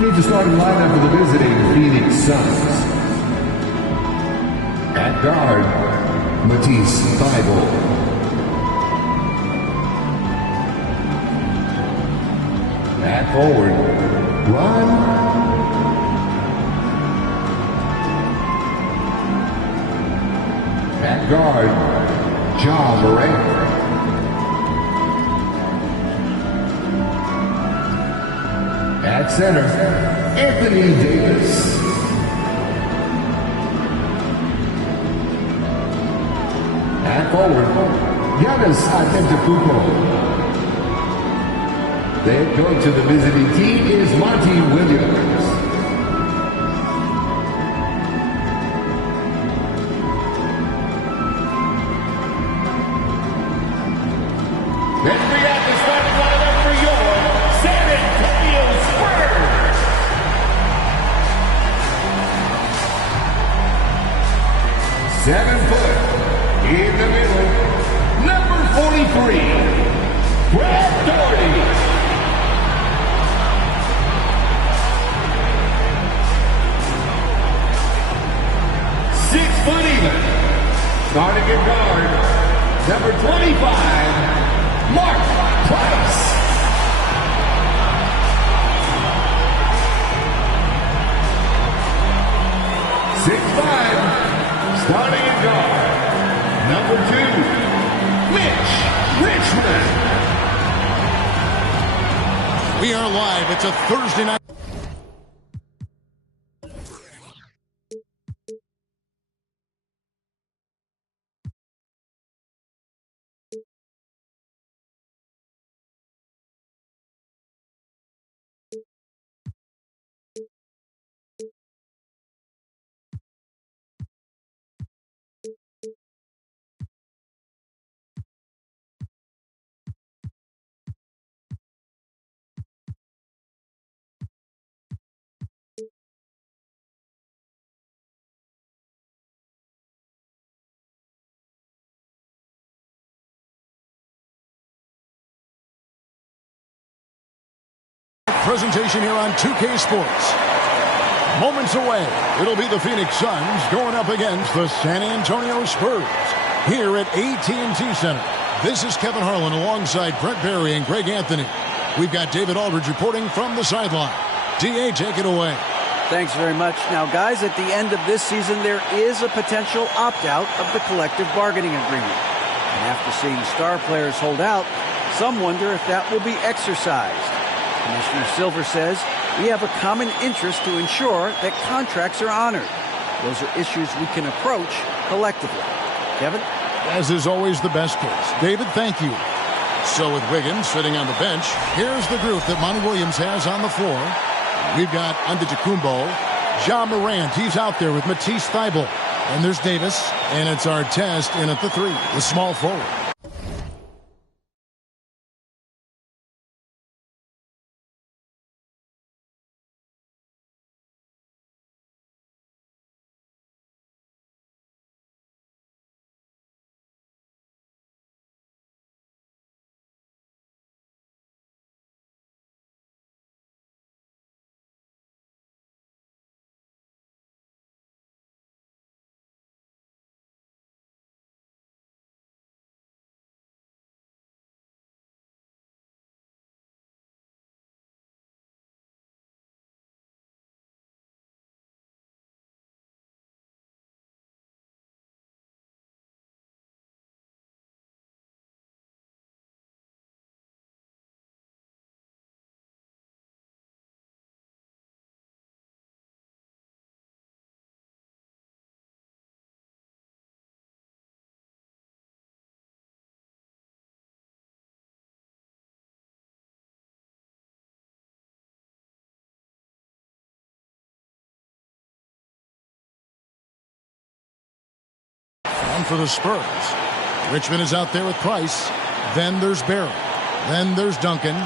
Need to start a lineup for the visiting Phoenix Suns. At guard, Matisse Thybulle. At forward, Ron. At guard, Ja Morant. At center, Anthony Davis. At forward, Giannis Antetokounmpo. The head coach of the visiting team is Monty Williams. Let's bring out the starting lineup for your San Antonio Spurs. 7 foot in the middle, number 43, Brad Daugherty. 6 foot even, starting at guard, number 25, Mark Price. 6'5", starting at guard, number 2, Mitch Richmond. We are live. It's a Thursday night. Presentation here on 2K Sports. Moments away, it'll be the Phoenix Suns going up against the San Antonio Spurs here at AT&T Center. This is Kevin Harlan alongside Brent Barry and Greg Anthony. We've got David Aldridge reporting from the sideline. DA, take it away. Thanks very much. Now, guys, at the end of this season, there is a potential opt-out of the collective bargaining agreement. And after seeing star players hold out, some wonder if that will be exercised. Commissioner Silver says we have a common interest to ensure that contracts are honored. Those are issues we can approach collectively. Kevin? As is always the best case. David, thank you. So with Wiggins sitting on the bench, here's the group that Monty Williams has on the floor. We've got Antetokounmpo, Ja Morant, he's out there with Matisse Thybulle. And there's Davis, and it's Artest in at the 3, the small forward. And for the Spurs, Richmond is out there with Price. Then there's Barry. Then there's Duncan.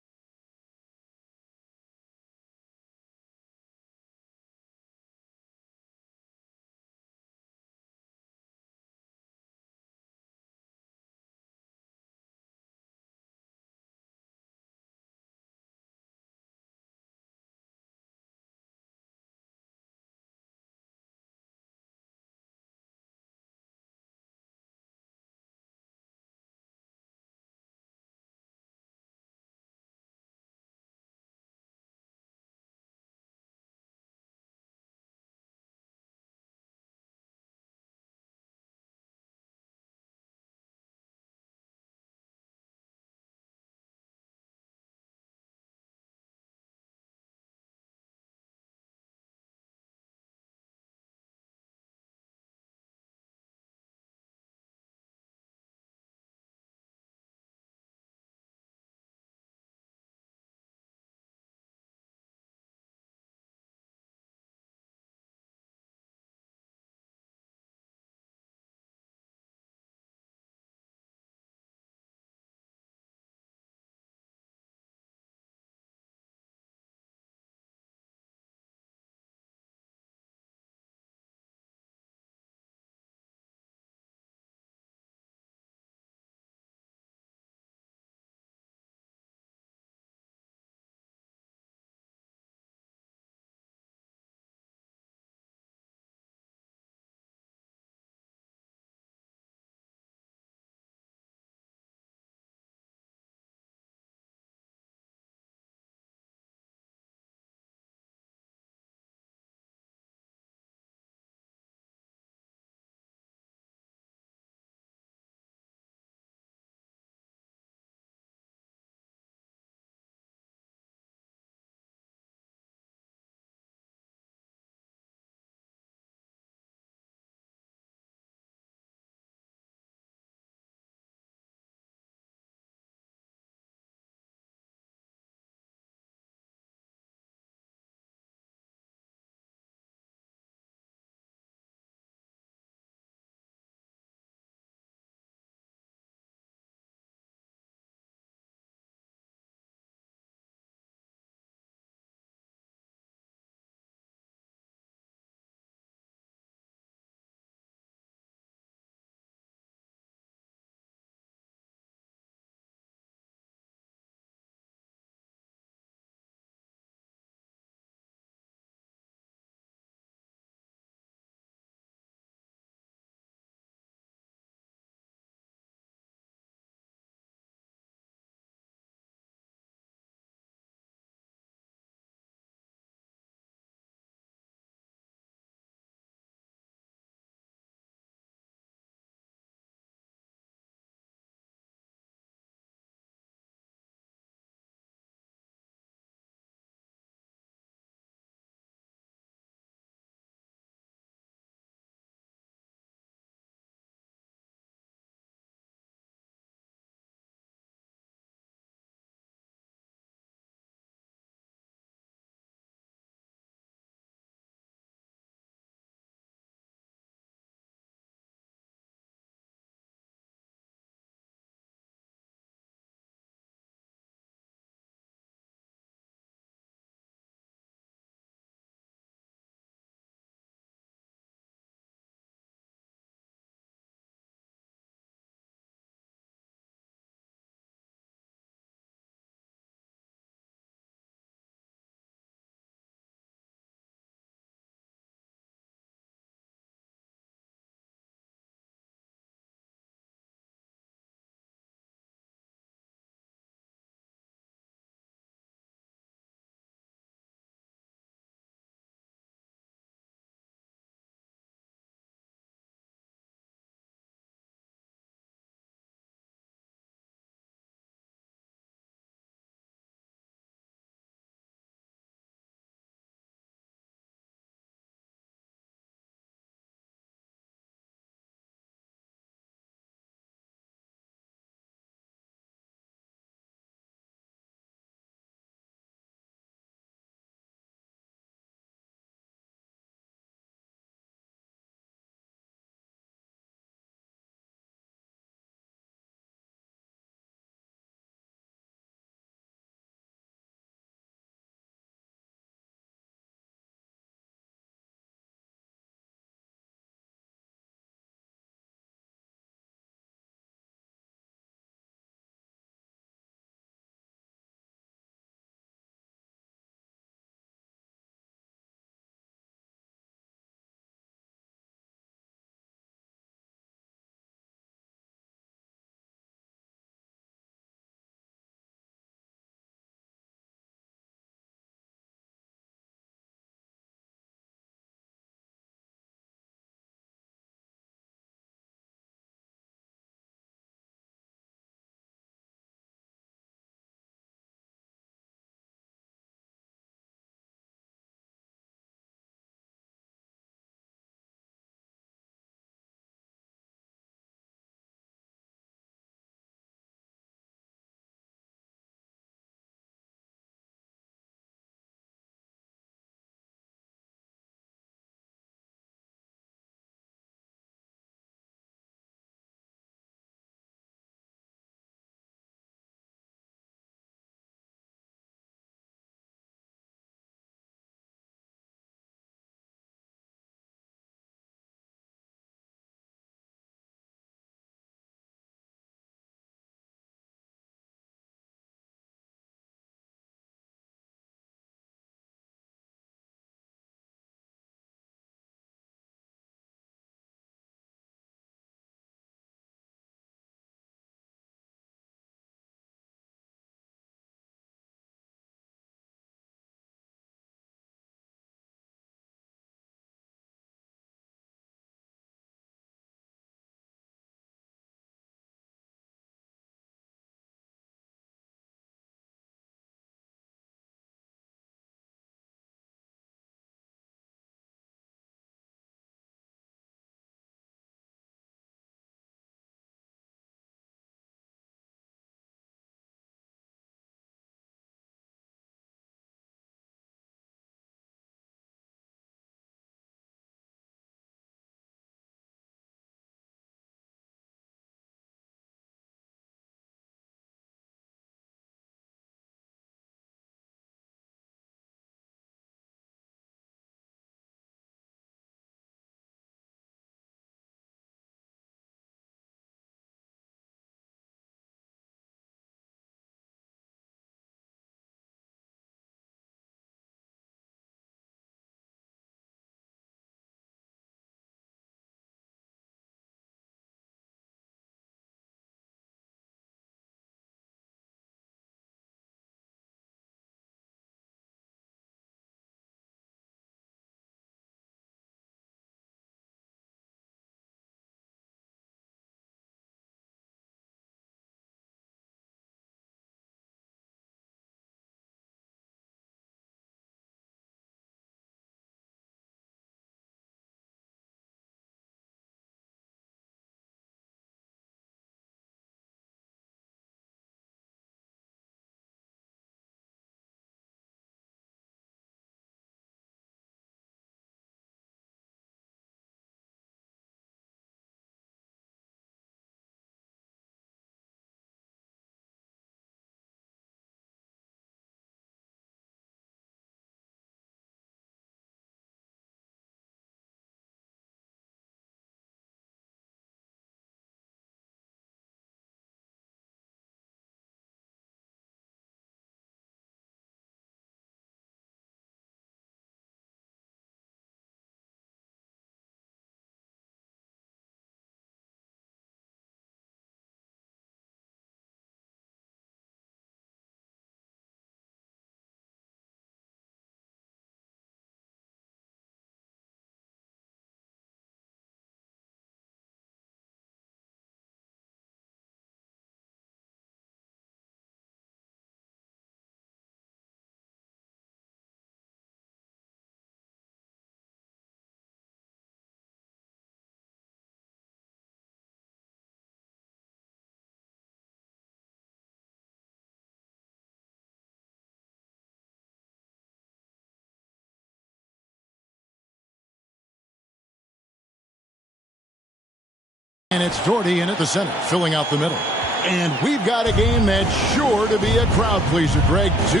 And it's Doherty in at the center, filling out the middle. And we've got a game that's sure to be a crowd pleaser, Greg. Two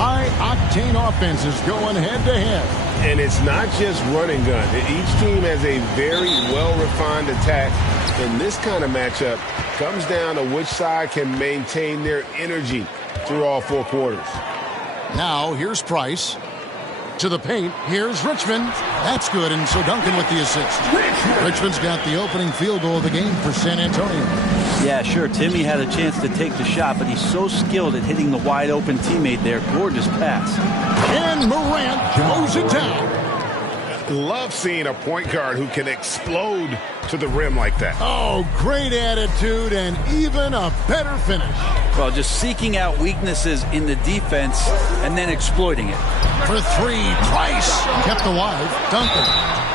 high-octane offenses going head-to-head. And it's not just run and gun. Each team has a very well-refined attack. And this kind of matchup comes down to which side can maintain their energy through all four quarters. Now, here's Price. To the paint, here's Richmond. That's good, and so Duncan with the assist. Richmond's got the opening field goal of the game for San Antonio. Yeah, sure, Timmy had a chance to take the shot, but he's so skilled at hitting the wide-open teammate there. Gorgeous pass. And Morant throws it down. Love seeing a point guard who can explode to the rim like that. Oh, great attitude and even a better finish. Well, just seeking out weaknesses in the defense and then exploiting it. For three, Price kept alive. Duncan.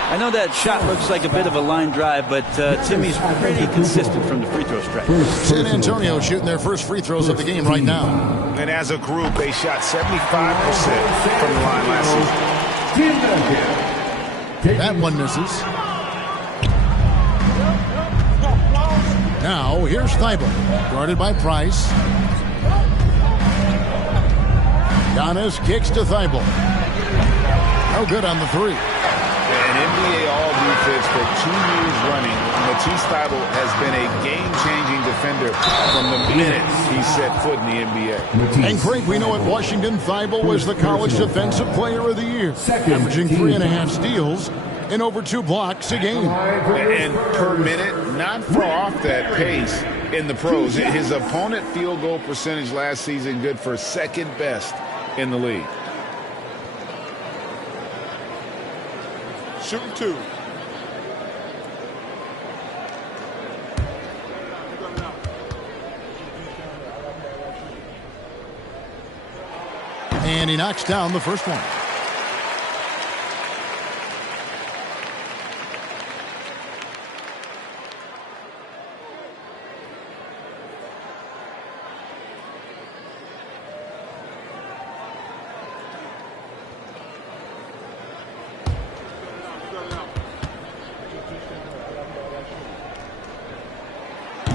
I know that shot looks like a bit of a line drive, but Timmy's pretty consistent from the free throw strike. San Antonio shooting their first free throws of the game right now. And as a group, they shot 75% from the line last season. That one misses. Now, here's Thibault, guarded by Price. Giannis kicks to Thibault. No good on the three. An NBA All-Defense for 2 years running. Matisse Thybulle has been a game-changing defender from the minute he set foot in the NBA. And Craig, we know at Washington, Thibault was the College Defensive Player of the Year, averaging 3.5 steals and over 2 blocks a game. And per minute, not far off that pace in the pros. His opponent field goal percentage last season good for second best in the league. Shooting two. And he knocks down the first one.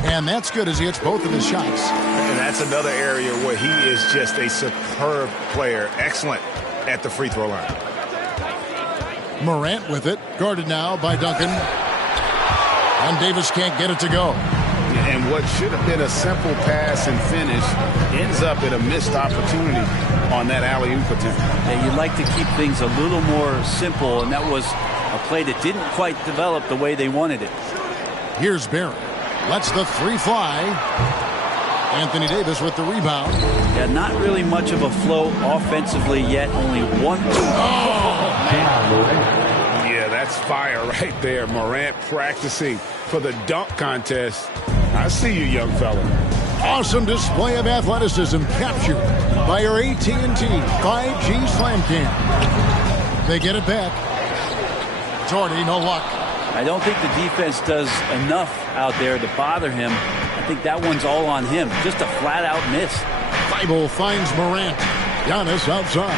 And that's good as he hits both of his shots. And that's another area where he is just a superb player. Excellent at the free throw line. Morant with it. Guarded now by Duncan. And Davis can't get it to go. And what should have been a simple pass and finish ends up in a missed opportunity on that alley-oop attempt. Yeah, you'd like to keep things a little more simple, and that was a play that didn't quite develop the way they wanted it. Here's Barron. Lets the three fly. Anthony Davis with the rebound. Yeah, not really much of a flow offensively yet. Only 1-2. Oh, man. Yeah, that's fire right there. Morant practicing for the dunk contest. I see you, young fella. Awesome display of athleticism captured by our AT&T 5G Slam Cam. They get it back. Doherty, no luck. I don't think the defense does enough out there to bother him. I think that one's all on him. Just a flat-out miss. Thibault finds Morant. Giannis outside.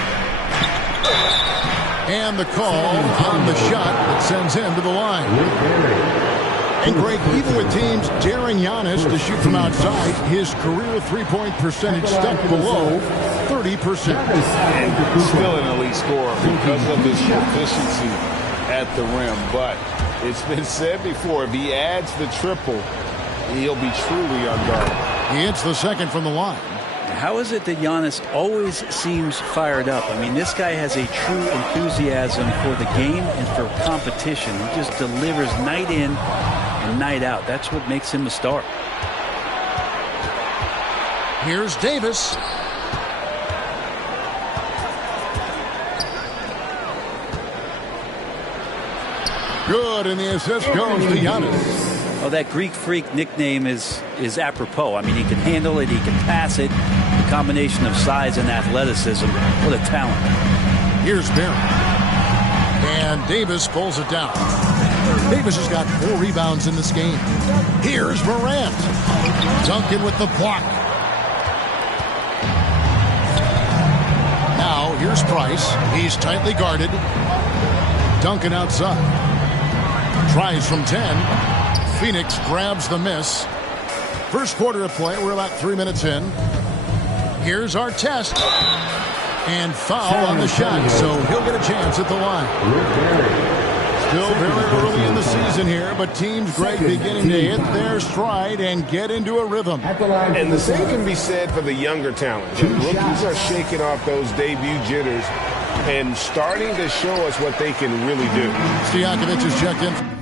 And the call on the shot that sends him to the line. And Greg, even with teams daring Giannis to shoot from outside, his career three-point percentage stuck below 30%. And still an elite scorer because of his proficiency at the rim. But it's been said before, if he adds the triple, he'll be truly unguardable. He hits the second from the line. How is it that Giannis always seems fired up? I mean, this guy has a true enthusiasm for the game and for competition. He just delivers night in and night out. That's what makes him a star. Here's Davis. Good, and the assist goes to Giannis. Oh, that Greek Freak nickname is apropos. I mean, he can handle it, he can pass it. The combination of size and athleticism, what a talent. Here's Barron. And Davis pulls it down. Davis has got 4 rebounds in this game. Here's Morant. Duncan with the block. Now, here's Price. He's tightly guarded. Duncan outside. Tries from 10. Phoenix grabs the miss. First quarter of play. We're about 3 minutes in. Here's our test. And foul on the shot, so he'll get a chance at the line. Still very early in the season here, but Team Gregg beginning to hit their stride and get into a rhythm. And the same can be said for the younger talent. The rookies are shaking off those debut jitters and starting to show us what they can really do. Stojakovic is checked in.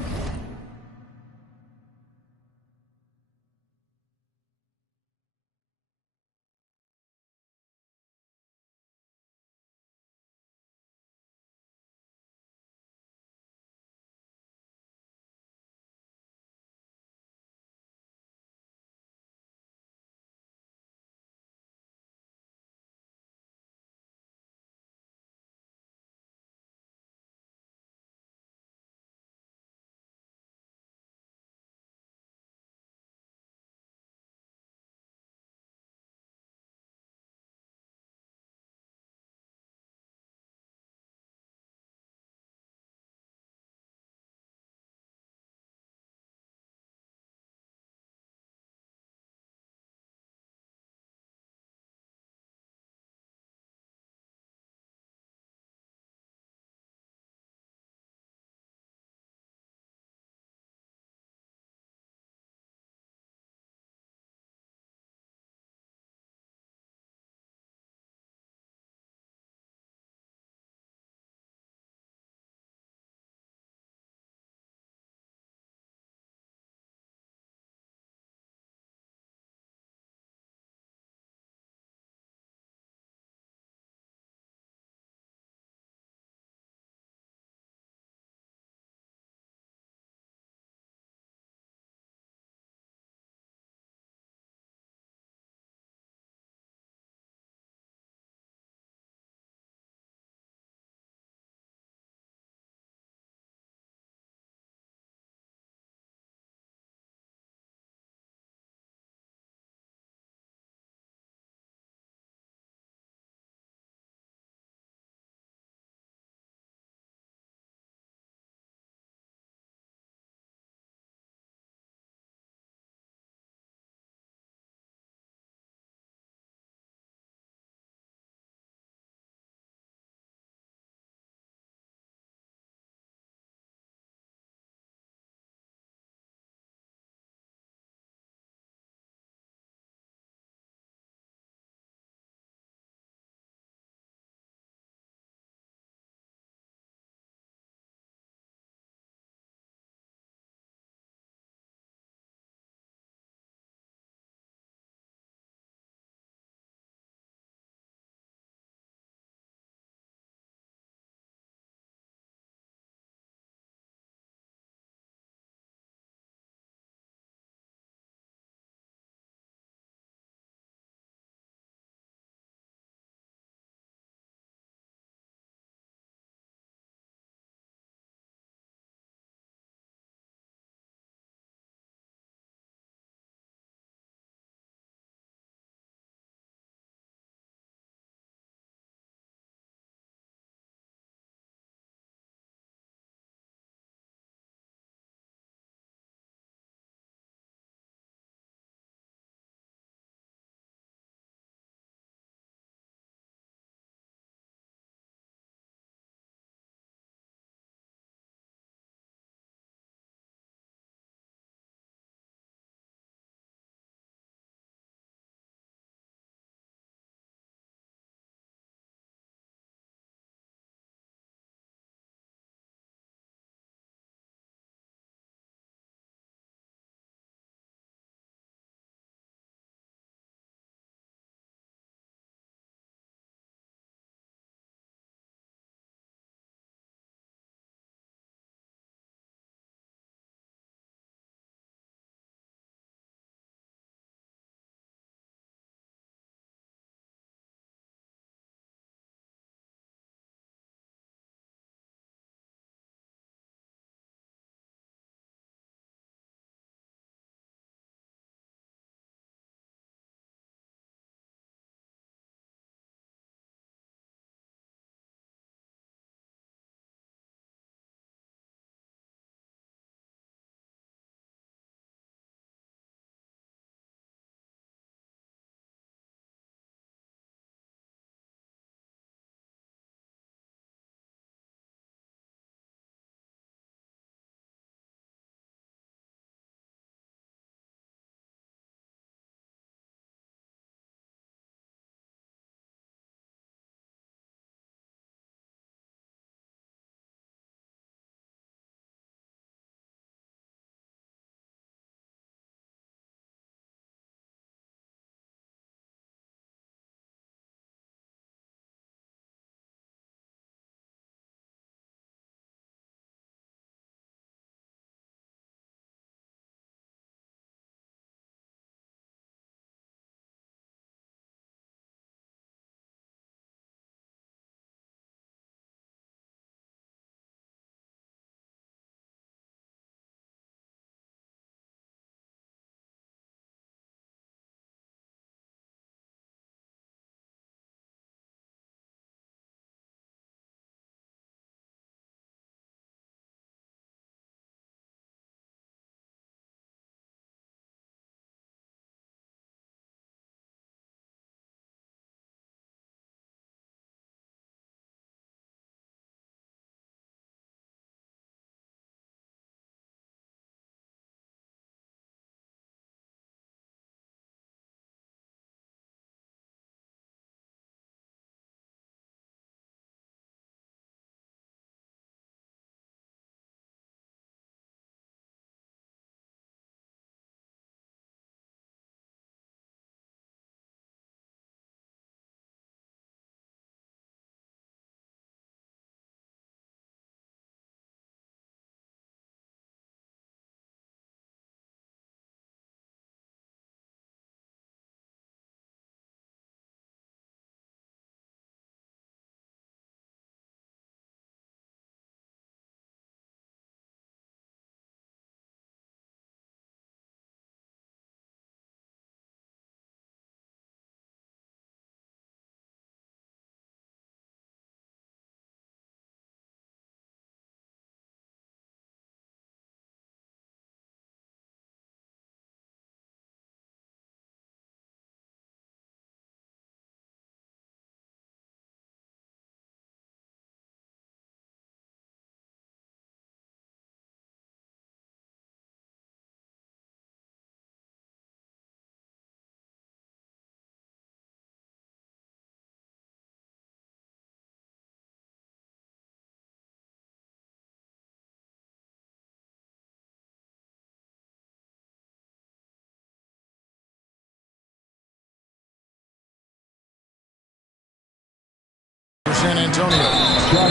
San Antonio.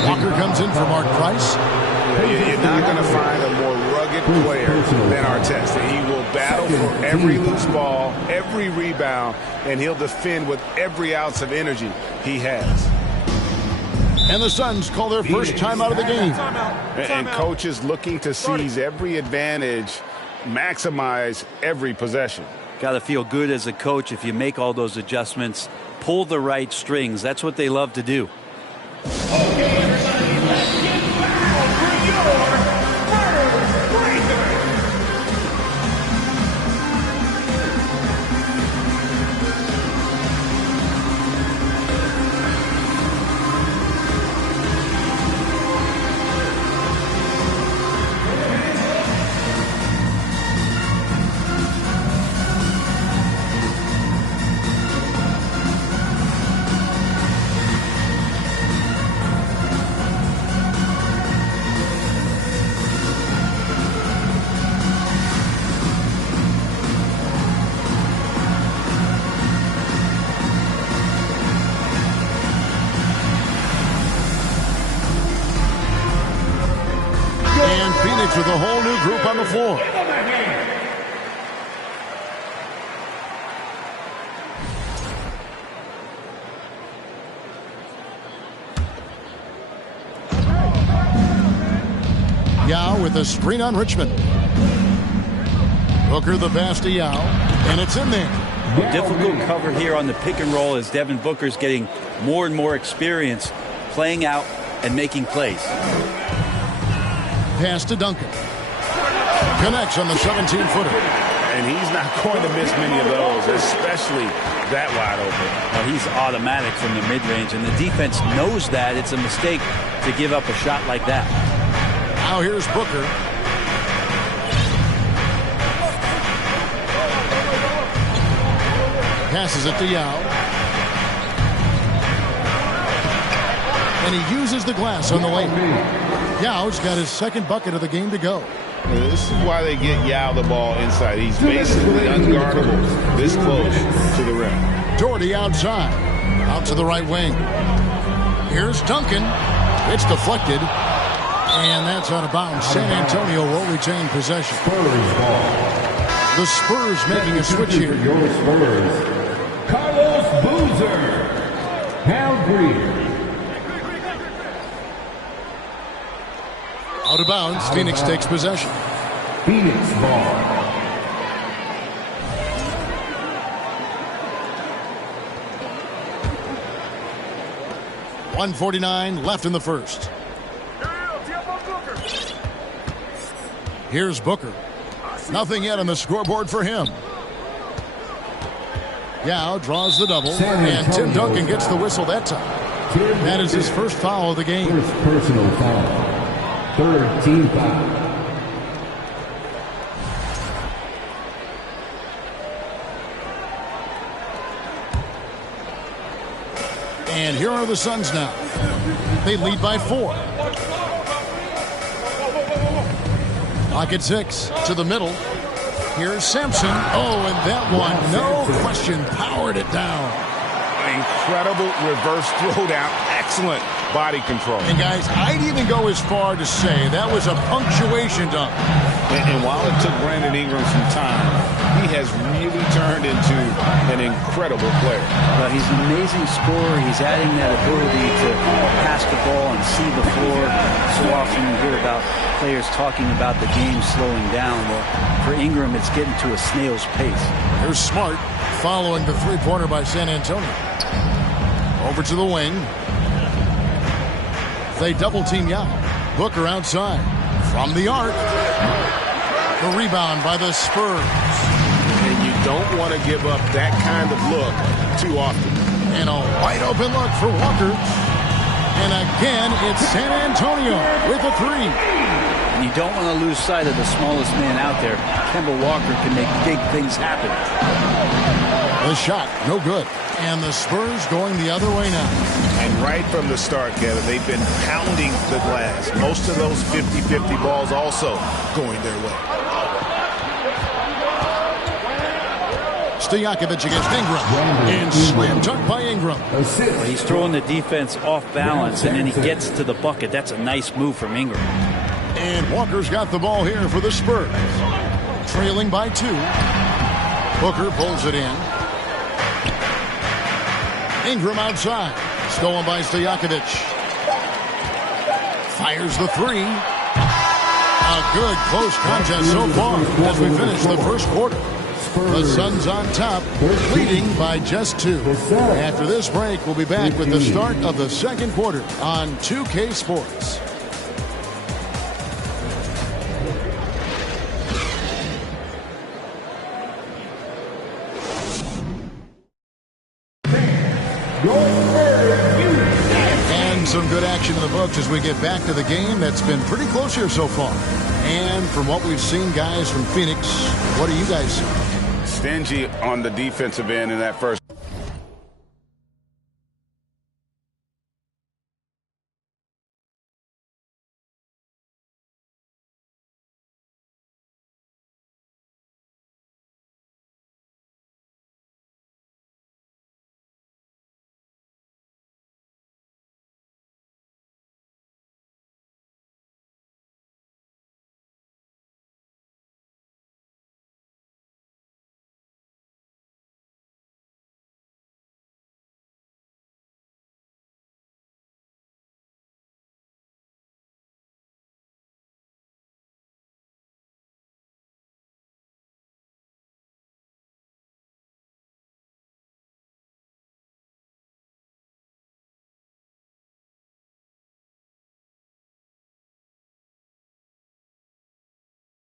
Walker comes in for Mark Price. You're not going to find a more rugged player than Artest. He will battle for every loose ball, every rebound, and he'll defend with every ounce of energy he has. And the Suns call their first time out of the game. And coaches looking to seize every advantage, maximize every possession. Got to feel good as a coach if you make all those adjustments, pull the right strings. That's what they love to do. Okay, everybody, let's get loud for your first breaker. And Phoenix with a whole new group on the floor. Give him a hand. Yao with a screen on Richmond. Booker the pass to Yao, and it's in there. Difficult cover here on the pick and roll as Devin Booker's getting more and more experience playing out and making plays. Pass to Duncan. Connects on the 17-footer. And he's not going to miss many of those, especially that wide open. Well, he's automatic from the mid-range, and the defense knows that. It's a mistake to give up a shot like that. Now here's Booker. Passes it to Yao. And he uses the glass on the lane. Yao's got his second bucket of the game to go. This is why they get Yao the ball inside. He's basically unguardable this close to the rim. Doherty outside. Out to the right wing. Here's Duncan. It's deflected. And that's out of bounds. San Antonio will retain possession. The Spurs making a switch here. Carlos Boozer. Hal Greer. Out of bounds. Phoenix takes possession. Phoenix ball. .149 left in the first. Here's Booker. Nothing yet on the scoreboard for him. Yao draws the double, and Tim Duncan gets the whistle that time. That is his first foul of the game. First personal foul. Third team foul. And here are the Suns now. They lead by 4. Pocket 6 to the middle. Here's Sampson. Oh, and that one, no question, powered it down. Incredible reverse throwdown. Excellent body control. And guys, I'd even go as far to say that was a punctuation dunk. And while it took Brandon Ingram some time, he has really turned into an incredible player. But he's an amazing scorer. He's adding that ability to pass the ball and see the floor. So often you hear about players talking about the game slowing down. Well, for Ingram, it's getting to a snail's pace. Here's Smart following the three-pointer by San Antonio. Over to the wing. They double-team Yao. Booker outside. From the arc. The rebound by the Spurs. And you don't want to give up that kind of look too often. And a wide-open look for Walker. And again, it's San Antonio with a 3. And you don't want to lose sight of the smallest man out there. Kemba Walker can make big things happen. The shot, no good. And the Spurs going the other way now. And right from the start, Kevin, they've been pounding the glass. Most of those 50-50 balls also going their way. Stojakovic against Ingram. And slam dunk by Ingram. Well, he's throwing the defense off balance, and then he gets to the bucket. That's a nice move from Ingram. And Walker's got the ball here for the Spurs. Trailing by 2. Booker pulls it in. Ingram outside. Stolen by Stojakovic. Fires the 3. A good close contest so far as we finish the first quarter. The Suns on top, leading by just 2. After this break, we'll be back with the start of the second quarter on 2K Sports. And some good action in the books as we get back to the game that's been pretty close here so far. And from what we've seen, guys, from Phoenix, what do you guys see? Stingy on the defensive end in that first.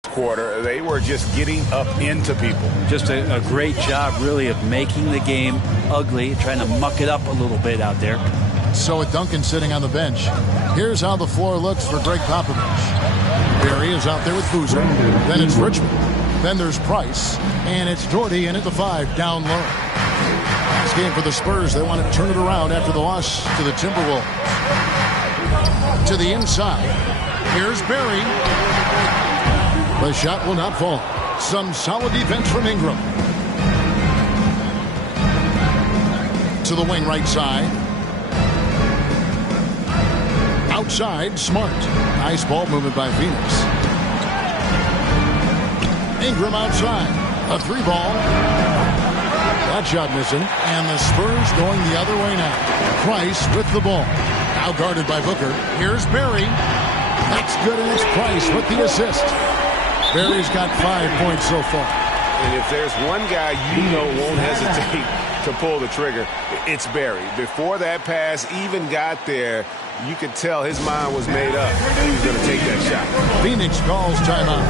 Quarter, they were just getting up into people. Just a great job, really, of making the game ugly, trying to muck it up a little bit out there. So with Duncan sitting on the bench, here's how the floor looks for Greg Popovich. Barry is out there with Boozer. Then it's Richmond. Then there's Price. And it's Doherty in at the 5, down low. This game for the Spurs, they want to turn it around after the loss to the Timberwolves. To the inside. Here's Barry. The shot will not fall. Some solid defense from Ingram. To the wing right side. Outside, Smart. Nice ball movement by Phoenix. Ingram outside. A 3-ball. That shot missing. And the Spurs going the other way now. Price with the ball. Now guarded by Booker. Here's Barry. That's good, and it's Price with the assist. Barry's got 5 points so far. And if there's one guy you know won't hesitate to pull the trigger, it's Barry. Before that pass even got there, you could tell his mind was made up. He was going to take that shot. Phoenix calls timeout.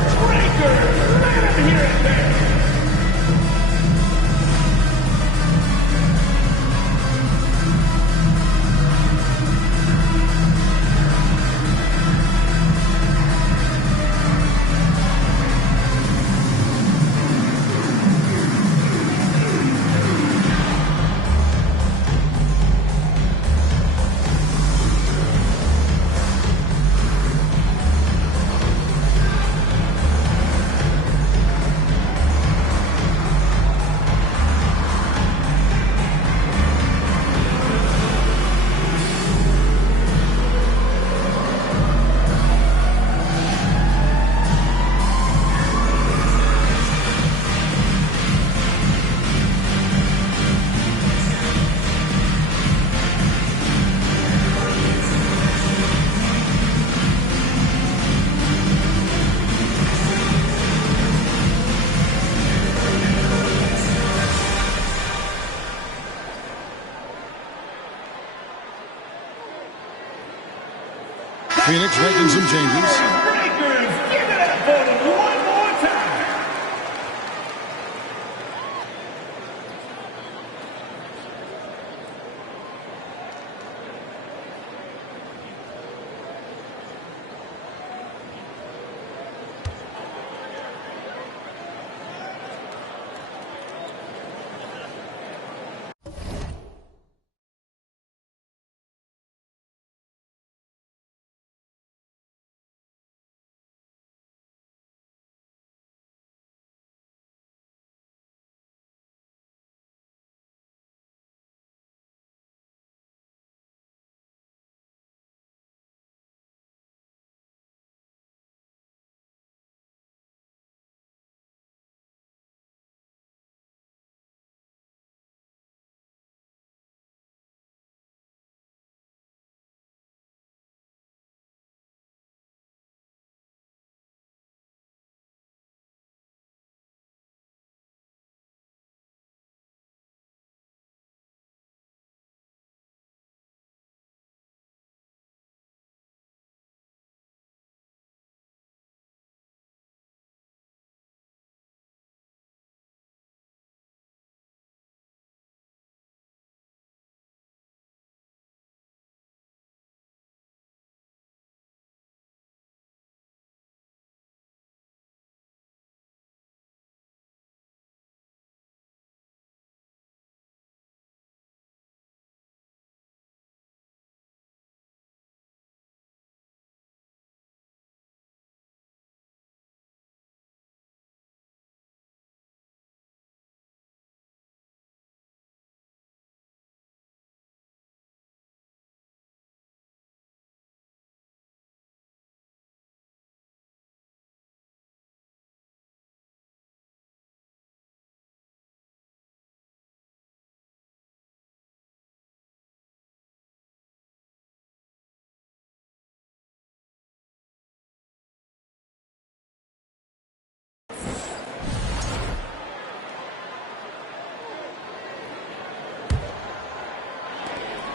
Phoenix making some changes.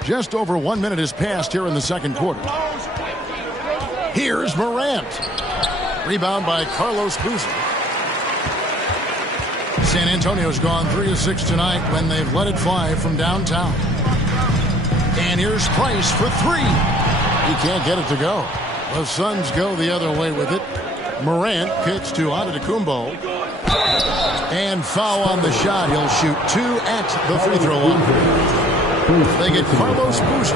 Just over 1 minute has passed here in the second quarter. Here's Morant. Rebound by Carlos Boozer. San Antonio's gone 3 of 6 tonight when they've let it fly from downtown. And here's Price for 3. He can't get it to go. The Suns go the other way with it. Morant kicks to Antetokounmpo. And foul on the shot. He'll shoot 2 at the free throw line. They get Carlos Boozer.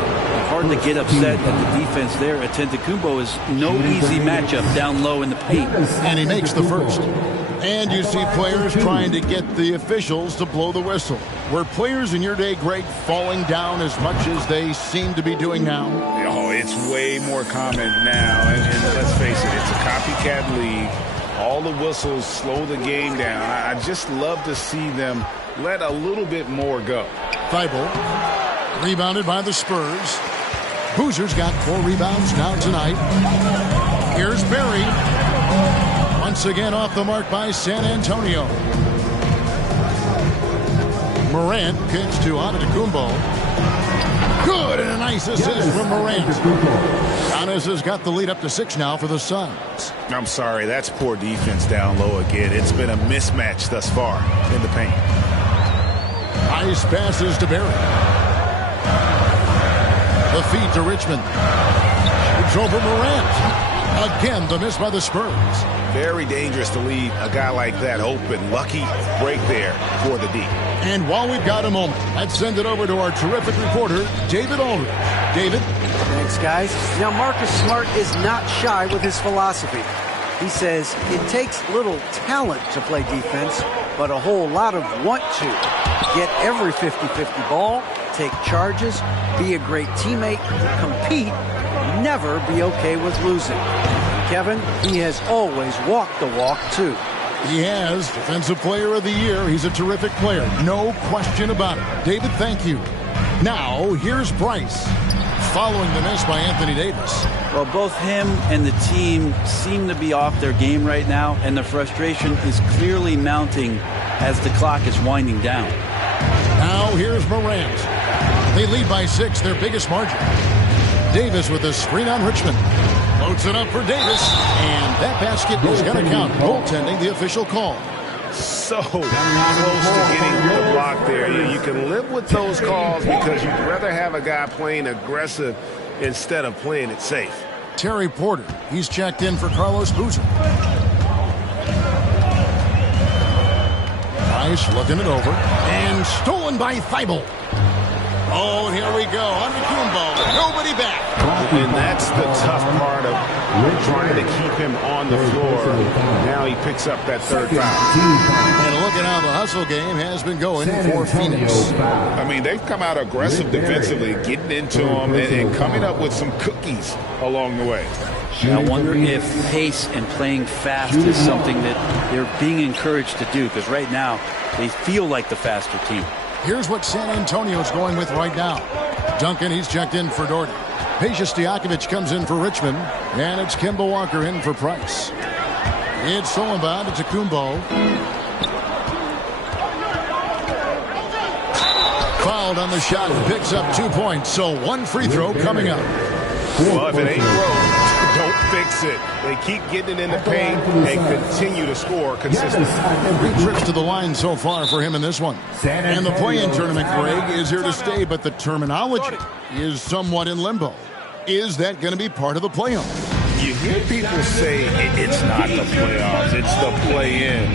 Hard to get upset at the defense there. Antetokounmpo is no easy matchup down low in the paint. And he makes the first. And you see players trying to get the officials to blow the whistle. Were players in your day, Greg, falling down as much as they seem to be doing now? Oh, it's way more common now. And let's face it, it's a copycat league. All the whistles slow the game down. I just love to see them let a little bit more go. Thibault, rebounded by the Spurs. Boozer's got 4 rebounds now tonight. Here's Barry. Once again off the mark by San Antonio. Morant kicks to Antetokounmpo. Good, and a nice assist from Morant. Giannis has got the lead up to 6 now for the Suns. I'm sorry, that's poor defense down low again. It's been a mismatch thus far in the paint. Nice passes to Barry. The feed to Richmond. It's over Morant. Again, the miss by the Spurs. Very dangerous to leave a guy like that open. Lucky break there for the D. And while we've got a moment, let's send it over to our terrific reporter, David Aldridge. David? Thanks, guys. Now, Marcus Smart is not shy with his philosophy. He says it takes little talent to play defense, but a whole lot of want to. Get every 50-50 ball, take charges, be a great teammate, compete, never be okay with losing. Kevin, he has always walked the walk, too. He has. Defensive Player of the Year. He's a terrific player. No question about it. David, thank you. Now, here's Price. Following the miss by Anthony Davis. Well, both him and the team seem to be off their game right now, and the frustration is clearly mounting as the clock is winding down. Now, here's Morant. They lead by 6, their biggest margin. Davis with a screen on Richmond. Loads it up for Davis, and that basket is going to count. Goaltending, the official call. So close to getting the block there. You can live with those calls because you'd rather have a guy playing aggressive instead of playing it safe. Terry Porter, he's checked in for Carlos Boozer. Price looking it over, and stolen by Thibault. Oh, and here we go. Antetokounmpo. Nobody back. And that's the tough part of trying to keep him on the floor. Now he picks up that third foul. And look at how the hustle game has been going for Phoenix. I mean, they've come out aggressive defensively, getting into them and coming up with some cookies along the way. I wonder if pace and playing fast is something that they're being encouraged to do, because right now they feel like the faster team. Here's what San Antonio's going with right now. Duncan, he's checked in for Dorton. Peja Stojakovic comes in for Richmond. And it's Kemba Walker in for Price. It's Solomon. It's Antetokounmpo. Fouled on the shot. Picks up 2 points. So 1 free throw coming up. Well, if it ain't broke, don't fix it. They keep getting it in the paint and continue to score consistently. 3 trips to the line so far for him in this one. And the play-in tournament, Greg, is here to stay, but the terminology is somewhat in limbo. Is that going to be part of the playoffs? You hear people say it's not the playoffs, it's the play-in.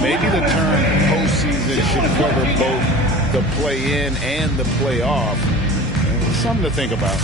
Maybe the term postseason should cover both the play-in and the playoff. Something to think about.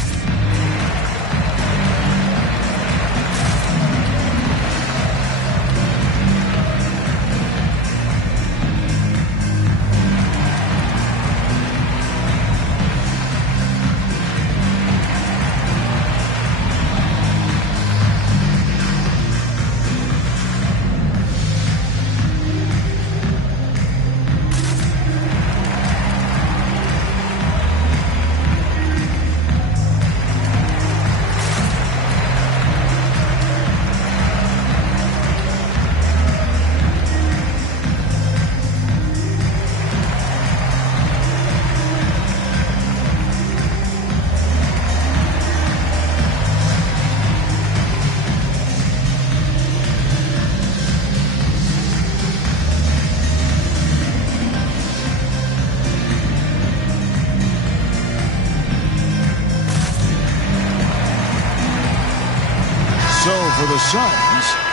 Suns.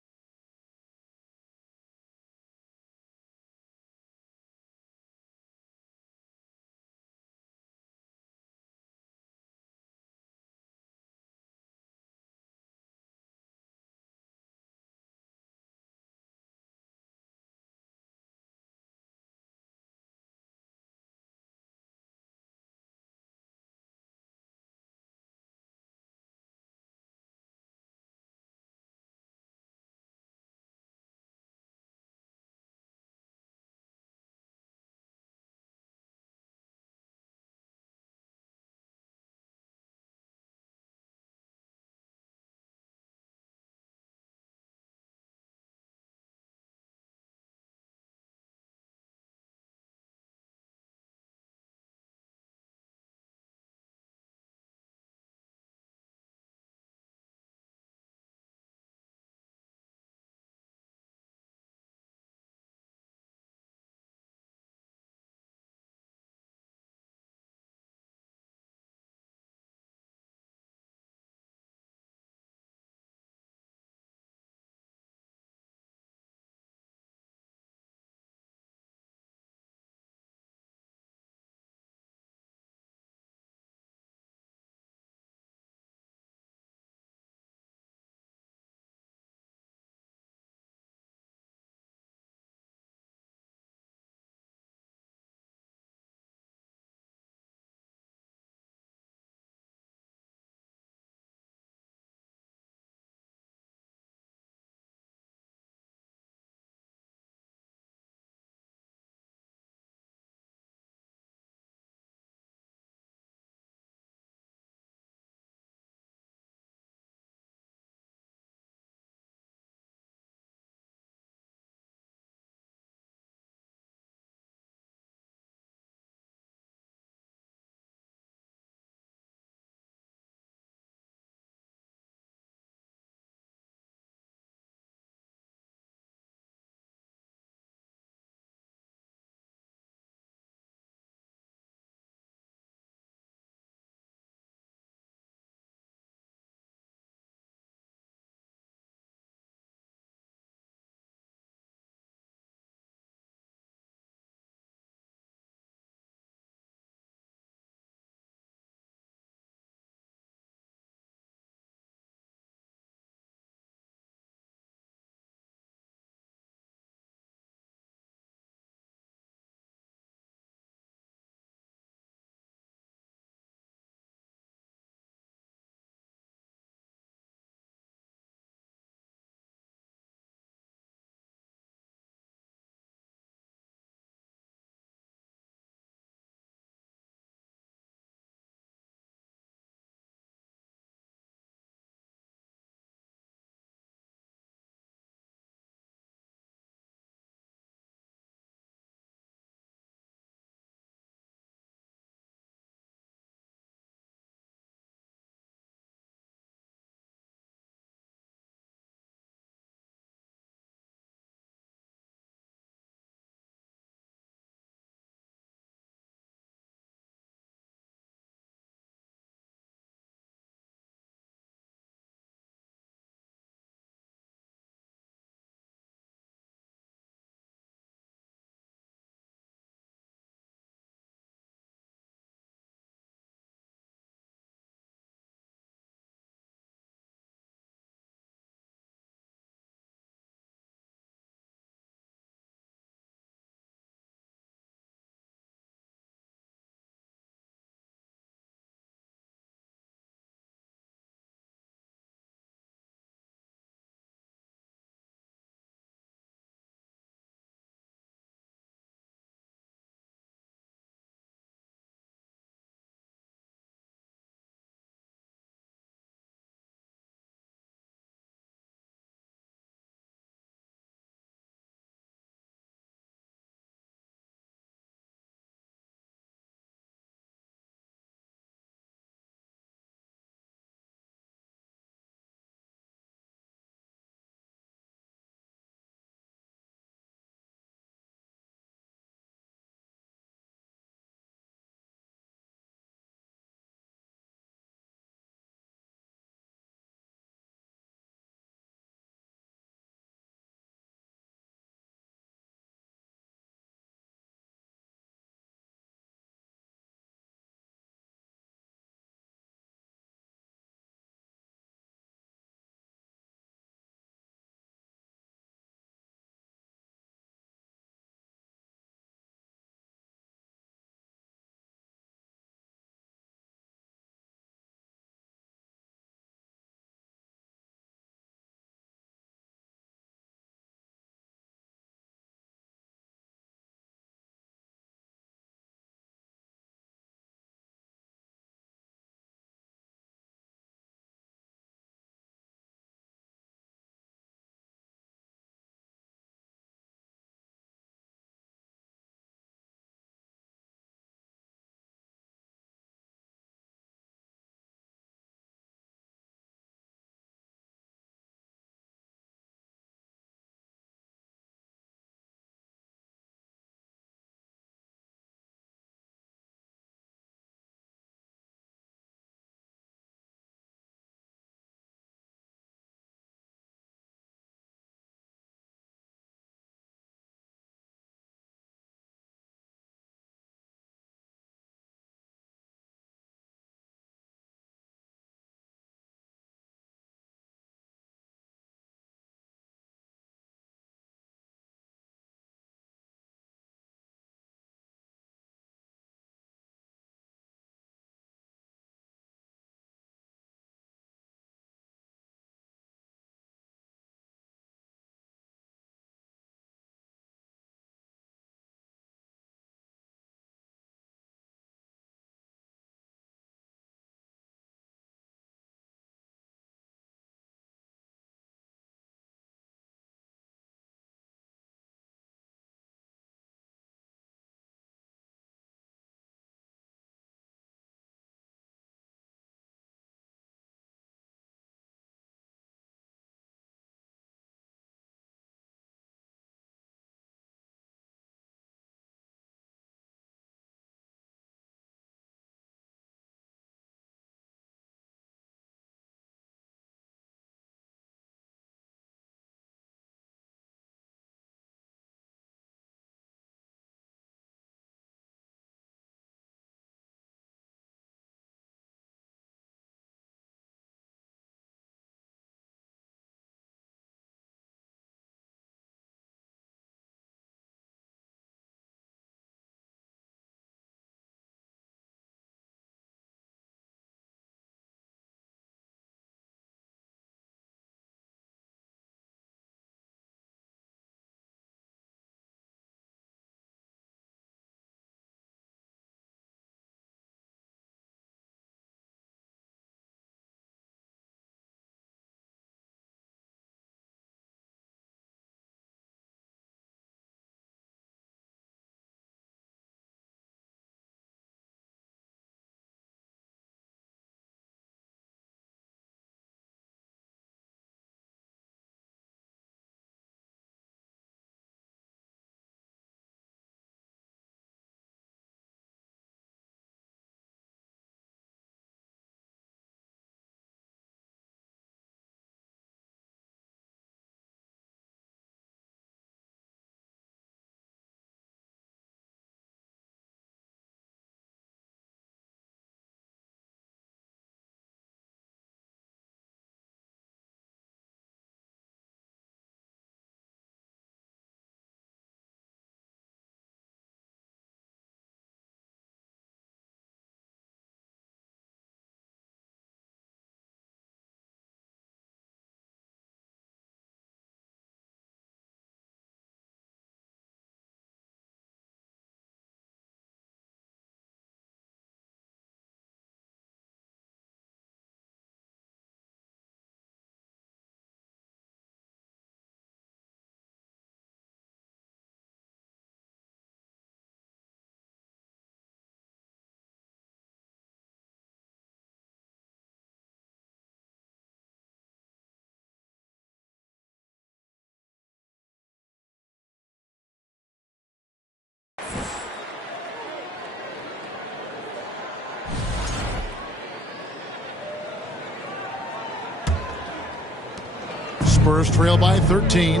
Spurs trail by 13.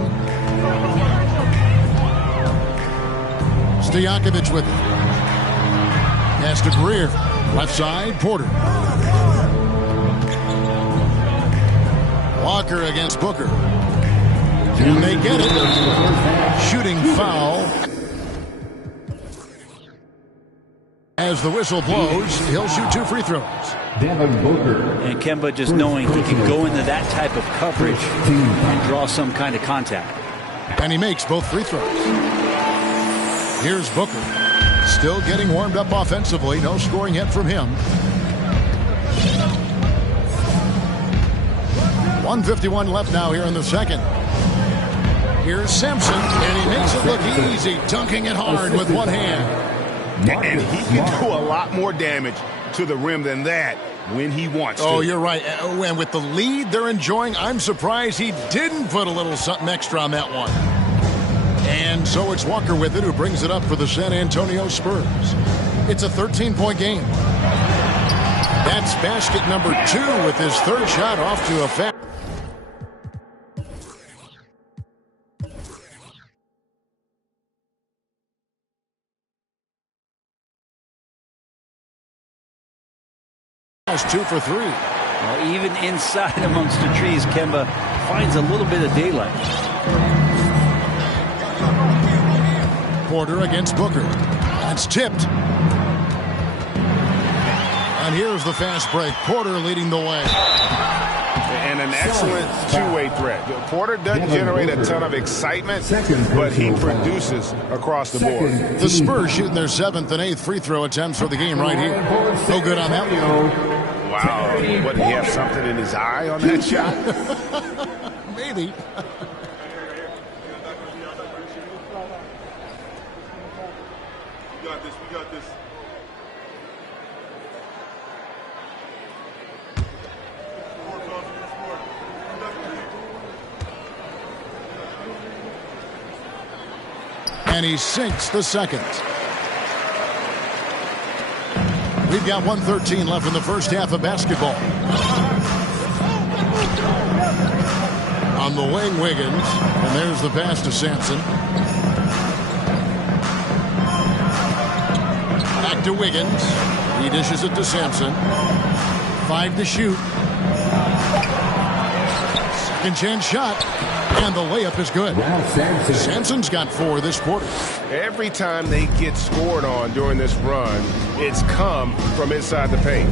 Stojakovic with it. Pass to Greer. Left side, Porter. Walker against Booker. And they get it. Shooting foul. As the whistle blows, he'll shoot 2 free throws. Devin Booker. And Kemba just knowing he can go into that type of coverage and draw some kind of contact. And he makes both free throws. Here's Booker. Still getting warmed up offensively. No scoring yet from him. 1:51 left now here in the second. Here's Sampson, and he makes it look easy, dunking it hard with one hand. And he can do a lot more damage to the rim than that when he wants to. Oh, you're right. And with the lead they're enjoying, I'm surprised he didn't put a little something extra on that one. And so it's Walker with it, who brings it up for the San Antonio Spurs. It's a 13-point game. That's basket number 2 with his third shot off to a fast. That's 2 for 3. Well, even inside amongst the trees, Kemba finds a little bit of daylight. Porter against Booker. That's tipped. And here's the fast break. Porter leading the way. And an excellent two-way threat. Porter doesn't generate a ton of excitement, but he produces across the board. The Spurs shooting their 7th and 8th free throw attempts for the game right here. No good on that one. Wow. What, did he have something in his eye on that shot? Maybe. We got this. And he sinks the second. We've got 1:13 left in the first half of basketball. On the wing, Wiggins. And there's the pass to Sampson. Back to Wiggins. He dishes it to Sampson. 5 to shoot. Second chance shot. And the layup is good. Sampson's got 4 this quarter. Every time they get scored on during this run, it's come from inside the paint.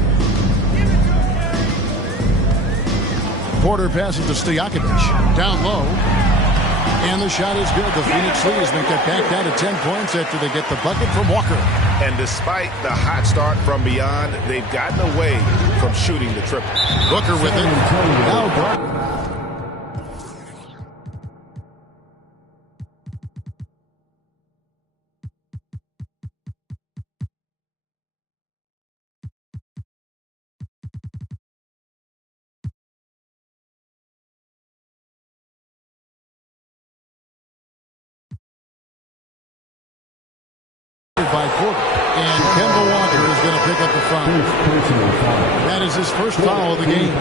Porter passes to Stojakovic. Down low. And the shot is good. The Phoenix lead has been cut back down to 10 points after they get the bucket from Walker. And despite the hot start from beyond, they've gotten away from shooting the triple. Booker with it. Now Brock. By Porter. And Kemba Walker is going to pick up the foul. That is his first foul of the game.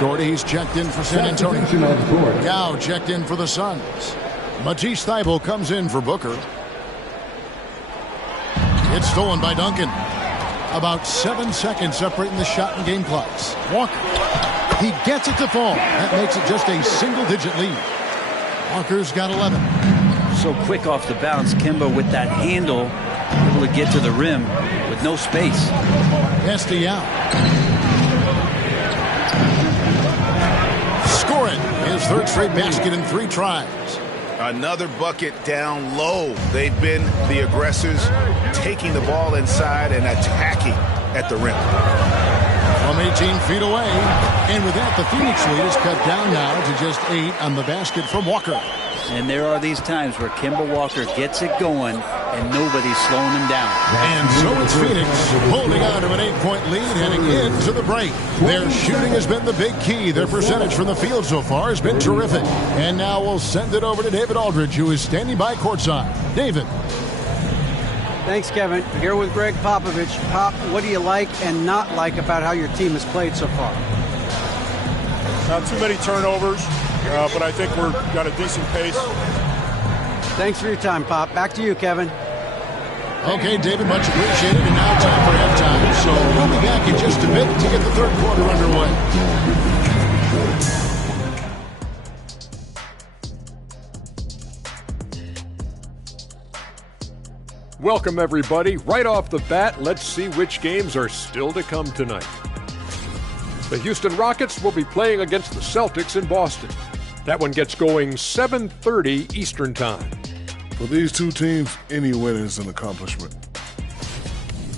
Gordy's checked in for San Antonio. Yao checked in for the Suns. Matisse Thybulle comes in for Booker. It's stolen by Duncan. About 7 seconds separating the shot and game clocks. Walker. He gets it to fall. That makes it just a single-digit lead. Walker's got 11. So quick off the bounce, Kemba with that handle, able to get to the rim with no space. Yao. Score it. His third straight basket in 3 tries. Another bucket down low. They've been the aggressors, taking the ball inside and attacking at the rim. From 18 feet away. And with that, the Phoenix lead is cut down now to just 8 on the basket from Walker. And there are these times where Kemba Walker gets it going and nobody's slowing him down. And so it's Phoenix holding on to an 8-point lead heading into the break. Their shooting has been the big key. Their percentage from the field so far has been terrific. And now we'll send it over to David Aldridge, who is standing by courtside. David. Thanks, Kevin. Here with Greg Popovich. Pop, what do you like and not like about how your team has played so far? Not too many turnovers. but I think we've got a decent pace. Thanks for your time, Pop. Back to you, Kevin. Okay, David, much appreciated. And now time for halftime. So we'll be back in just a bit to get the third quarter underway. Welcome, everybody. Right off the bat, let's see which games are still to come tonight. The Houston Rockets will be playing against the Celtics in Boston. That one gets going 7:30 Eastern Time. For these two teams, any win is an accomplishment.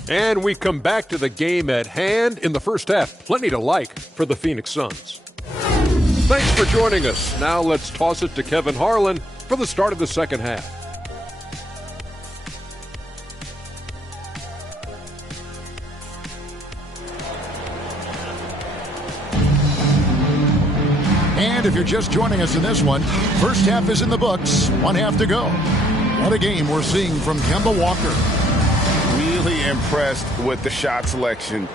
And we come back to the game at hand. In the first half, plenty to like for the Phoenix Suns. Thanks for joining us. Now let's toss it to Kevin Harlan for the start of the second half. And if you're just joining us in this one, first half is in the books. One half to go. What a game we're seeing from Kemba Walker. Really impressed with the shot selection.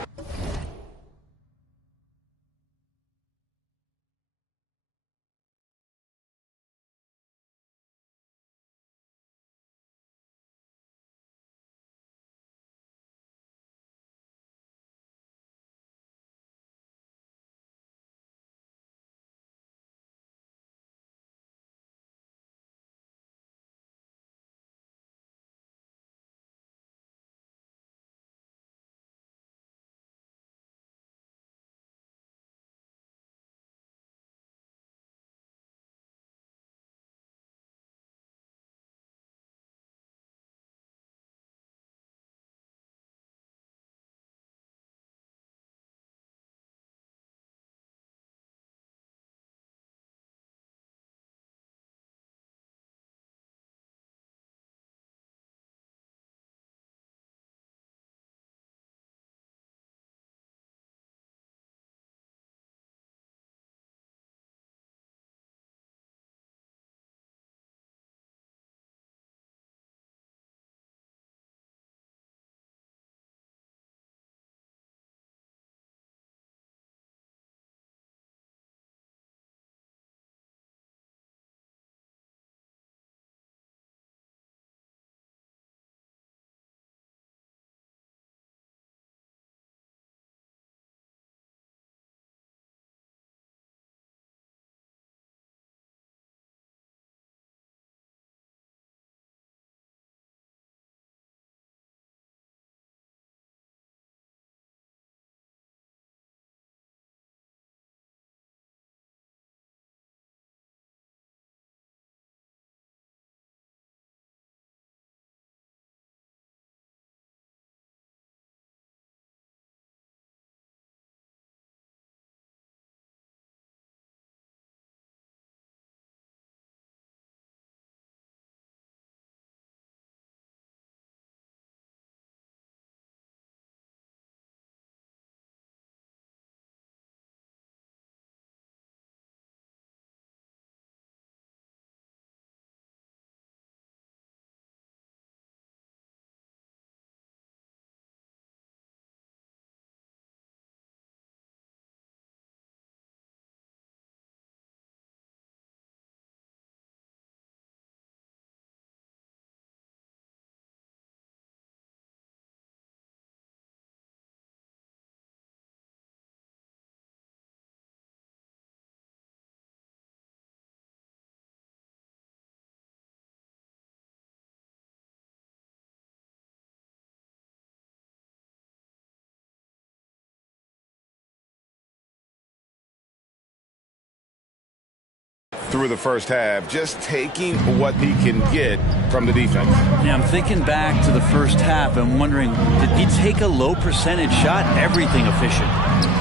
Through the first half, just taking what he can get from the defense. Yeah, I'm thinking back to the first half and wondering, did he take a low percentage shot? Everything efficient.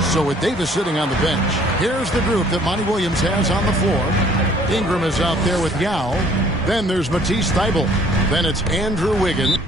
So with Davis sitting on the bench, here's the group that Monty Williams has on the floor. Ingram is out there with Yao. Then there's Matisse Thybulle. Then it's Andrew Wiggins.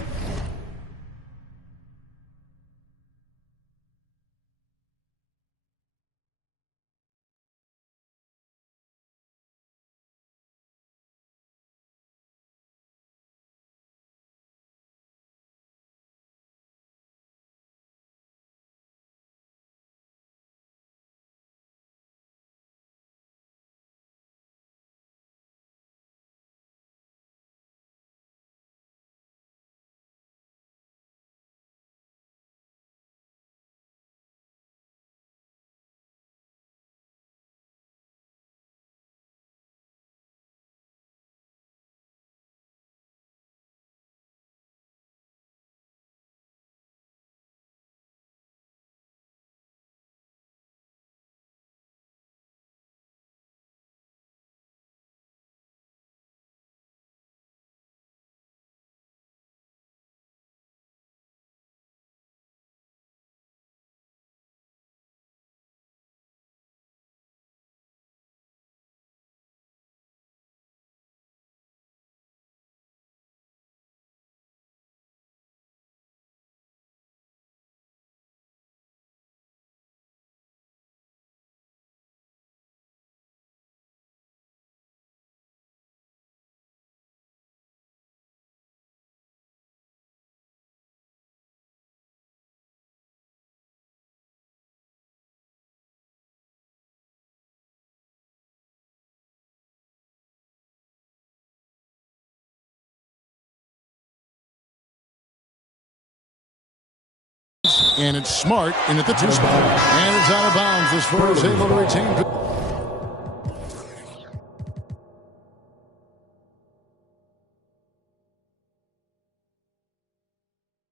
And it's Smart in at the 2 spot. And it's out of bounds. The Spurs able to retain.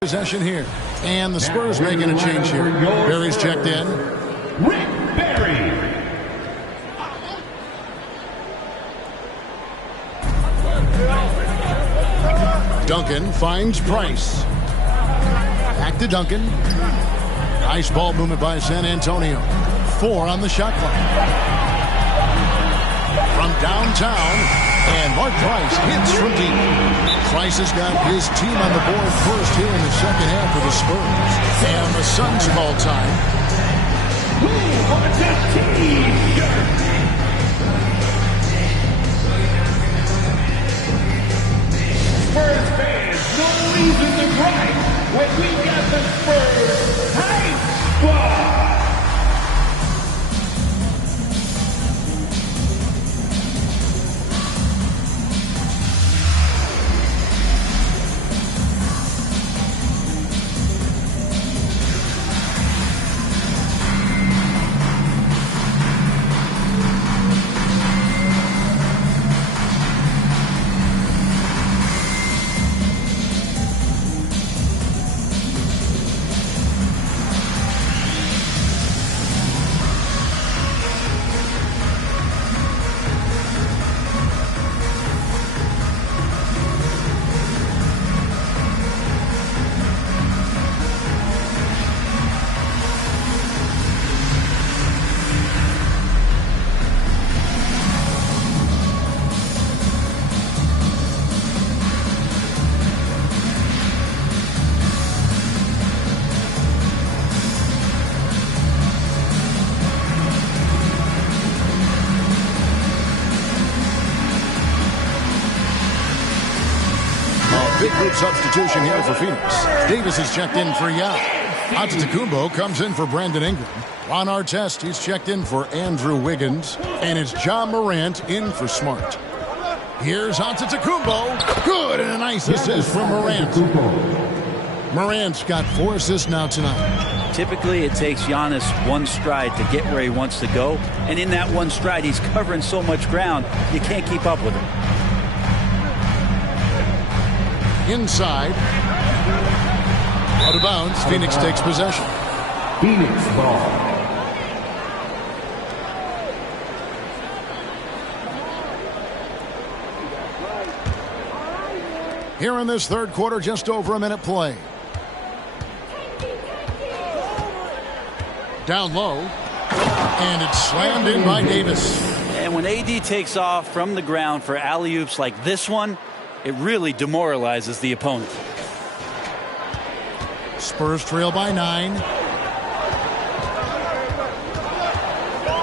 Possession here. And the Spurs making a change here. Barry's checked in. Rick Barry. Duncan finds Price. Back to Duncan. Nice ball movement by San Antonio. 4 on the shot clock. From downtown, and Mark Price hits from deep. Price has got his team on the board first here in the second half for the Spurs. And the Suns call time. Spurs fans, no reason to gripe when we got the Spurs Hype Squad. Big group substitution here for Phoenix. Davis is checked in for Yao. Antetokounmpo comes in for Brandon Ingram. Ron Artest, he's checked in for Andrew Wiggins. And it's John Morant in for Smart. Here's Antetokounmpo. Good, and a nice assist from Morant. Morant's got 4 assists now tonight. Typically, it takes Giannis one stride to get where he wants to go. And in that one stride, he's covering so much ground, you can't keep up with him. Inside. Out of bounds. Phoenix takes possession. Phoenix ball. Here in this third quarter, just over a minute play. Down low. And it's slammed in by Davis. And when AD takes off from the ground for alley-oops like this one, it really demoralizes the opponent. Spurs trail by 9.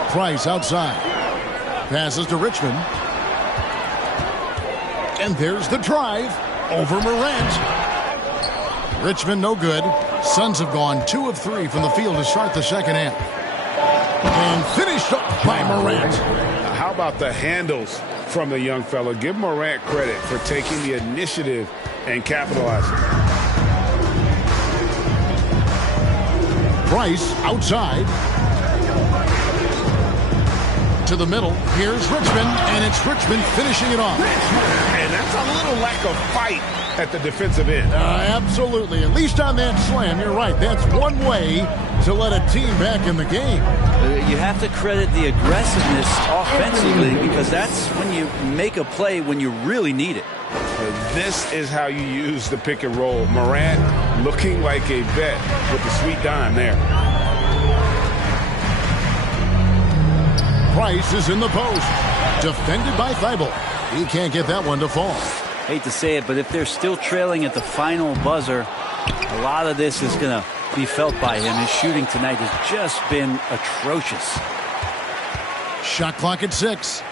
Price outside. Passes to Richmond. And there's the drive over Morant. Richmond no good. Suns have gone 2 of 3 from the field to start the second half. And finished up by Morant. How about the handles from the young fella? Give Morant credit for taking the initiative and capitalizing. Price outside. To the middle. Here's Richmond, and it's Richmond finishing it off. And that's a little lack of fight at the defensive end. Absolutely. At least on that slam, you're right. That's one way to let a team back in the game. You have to credit the aggressiveness offensively because that's when you make a play when you really need it. This is how you use the pick and roll. Morant looking like a vet with the sweet dime there. Price is in the post. Defended by Thibault. He can't get that one to fall. Hate to say it, but if they're still trailing at the final buzzer, a lot of this is going to be felt by him. His shooting tonight has just been atrocious. Shot clock at 6.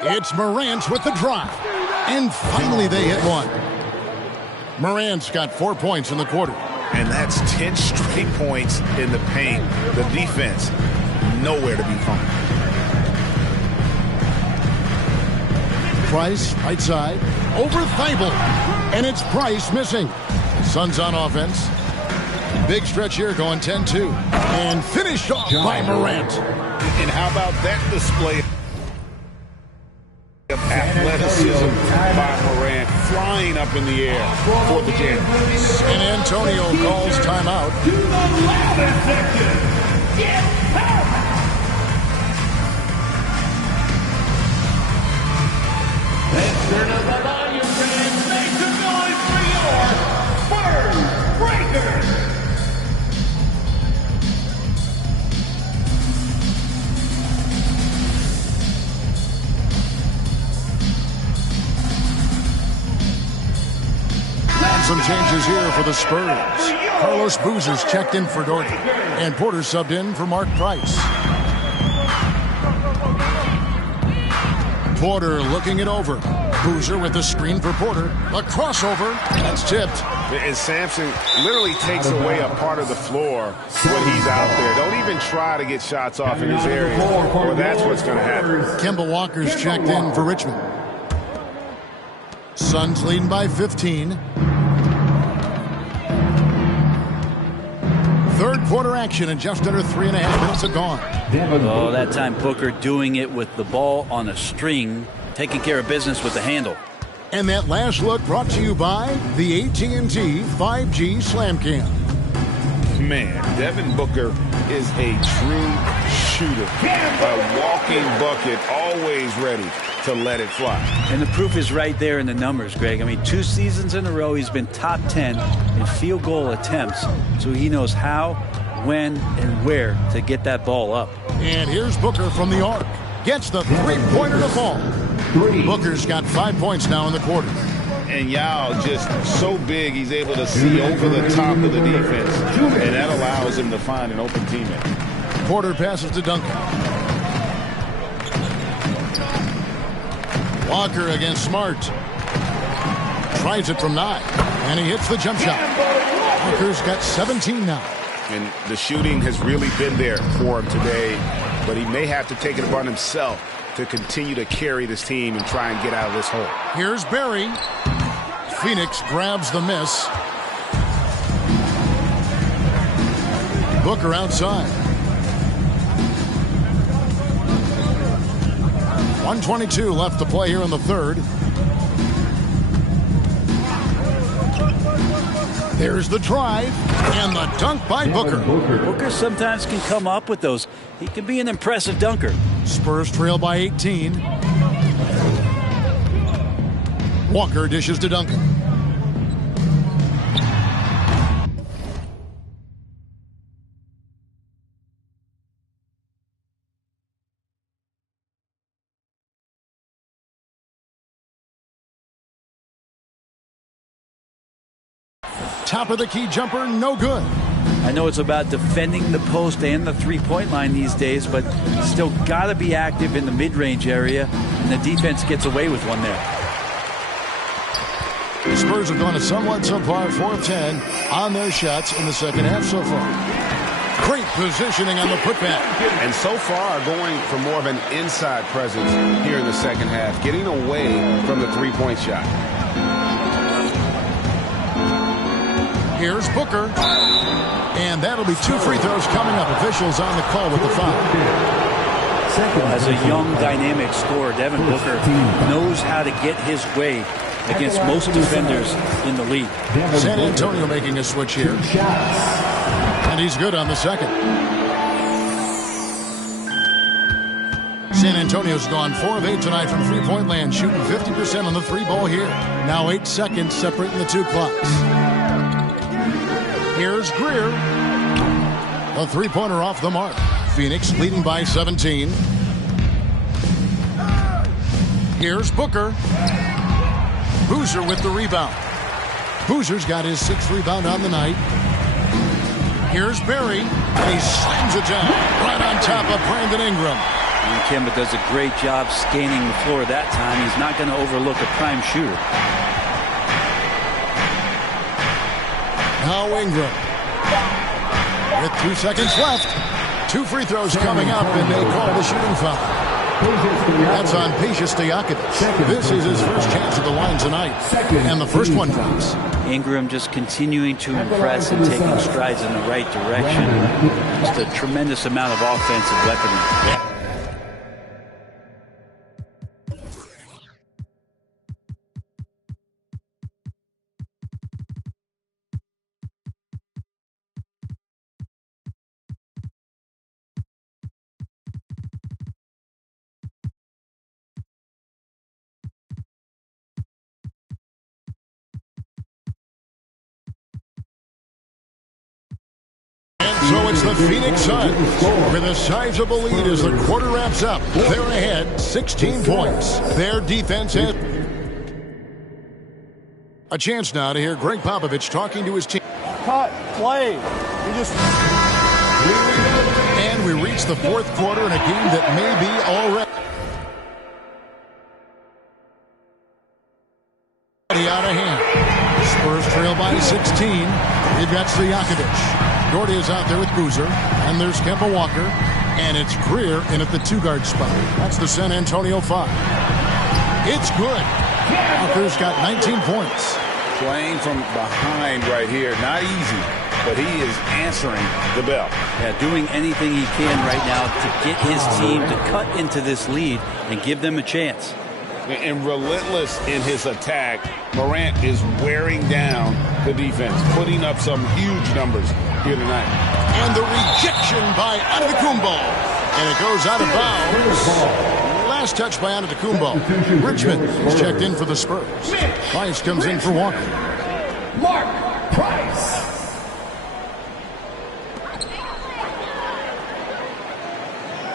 It's Morant with the drive. And finally they hit one. Morant's got 4 points in the quarter. And that's 10 straight points in the paint. The defense, nowhere to be found. Price, right side, over Thibault. And it's Price missing. Suns on offense. Big stretch here going 10-2. And finished off by Morant. And how about that display of athleticism by Morant, flying up in the air for the jam. San Antonio calls timeout. To the loudest section, get power! Let's turn up the volume, fans. Make some noise for your Spurs Breakers! Some changes here for the Spurs. Carlos Boozer's checked in for Dort, and Porter subbed in for Mark Price. Porter looking it over. Boozer with the screen for Porter. A crossover. That's tipped. And Sampson literally takes away a part of the floor when he's out there. Don't even try to get shots off in his area, or that's what's going to happen. Kemba Walker's checked in for Richmond. Suns leading by 15. Third quarter action and just under 3.5 minutes are gone. Oh, that time Booker doing it with the ball on a string, taking care of business with the handle. And that last look brought to you by the AT&T 5G Slam Cam. Man, Devin Booker is a true shooter. A walking bucket, always ready to let it fly. And the proof is right there in the numbers, Greg. I mean, 2 seasons in a row, he's been top 10 in field goal attempts. So he knows how, when, and where to get that ball up. And here's Booker from the arc. Gets the three-pointer to fall. Booker's got 5 points now in the quarter. And Yao just so big, he's able to see over the top of the defense. And that allows him to find an open teammate. Porter passes to Duncan. Walker against Smart. Tries it from 9. And he hits the jump shot. Walker's got 17 now. And the shooting has really been there for him today. But he may have to take it upon himself to continue to carry this team and try and get out of this hole. Here's Barry. Phoenix grabs the miss. Booker outside. 1:22 left to play here in the third. There's the drive and the dunk by Booker. Booker sometimes can come up with those. He can be an impressive dunker. Spurs trail by 18. Walker dishes to Duncan. Top of the key jumper, no good. I know it's about defending the post and the three-point line these days, but still got to be active in the mid-range area, and the defense gets away with one there. The Spurs have gone a somewhat subpar 4-10 on their shots in the second half so far. Great positioning on the putback. And so far going for more of an inside presence here in the second half, getting away from the three-point shot. Here's Booker. And that'll be 2 free throws coming up. Officials on the call with the foul. As a young, dynamic scorer, Devin Booker knows how to get his way against most defenders in the league. San Antonio making a switch here. And he's good on the second. San Antonio's gone 4 of 8 tonight from three-point land, shooting 50% on the 3-ball here. Now 8 seconds separating the 2 clocks. Here's Greer. A 3-pointer off the mark. Phoenix leading by 17. Here's Booker. Boozer with the rebound. Boozer's got his 6th rebound on the night. Here's Barry. And he slams it down right on top of Brandon Ingram. And Kemba does a great job scanning the floor that time. He's not going to overlook a prime shooter. Now Ingram. With 2 seconds left. 2 free throws coming up, and they call the shooting foul. That's on Peja Stojakovic. This is his first chance at the line tonight. And the first one drops. Ingram just continuing to impress and taking strides in the right direction. Just a tremendous amount of offensive weaponry. So it's the Phoenix Suns with a sizable lead as the quarter wraps up. They're ahead 16 points. Their defense has a chance now to hear Greg Popovich talking to his team. Cut, play. And we reach the fourth quarter in a game that may be already out of hand. Spurs trail by 16. They've got Stojakovic. Gordy is out there with Boozer, and there's Kemba Walker, and it's Greer in at the two-guard spot. That's the San Antonio 5. It's good. Walker's got 19 points. Playing from behind right here, not easy, but he is answering the bell. Yeah, doing anything he can right now to get his team to cut into this lead and give them a chance. And relentless in his attack, Morant is wearing down the defense, putting up some huge numbers here tonight. And the rejection by Antetokounmpo. And it goes out of bounds. Last touch by Antetokounmpo. Richmond is checked in for the Spurs. Price comes in for Walker. Mark Price.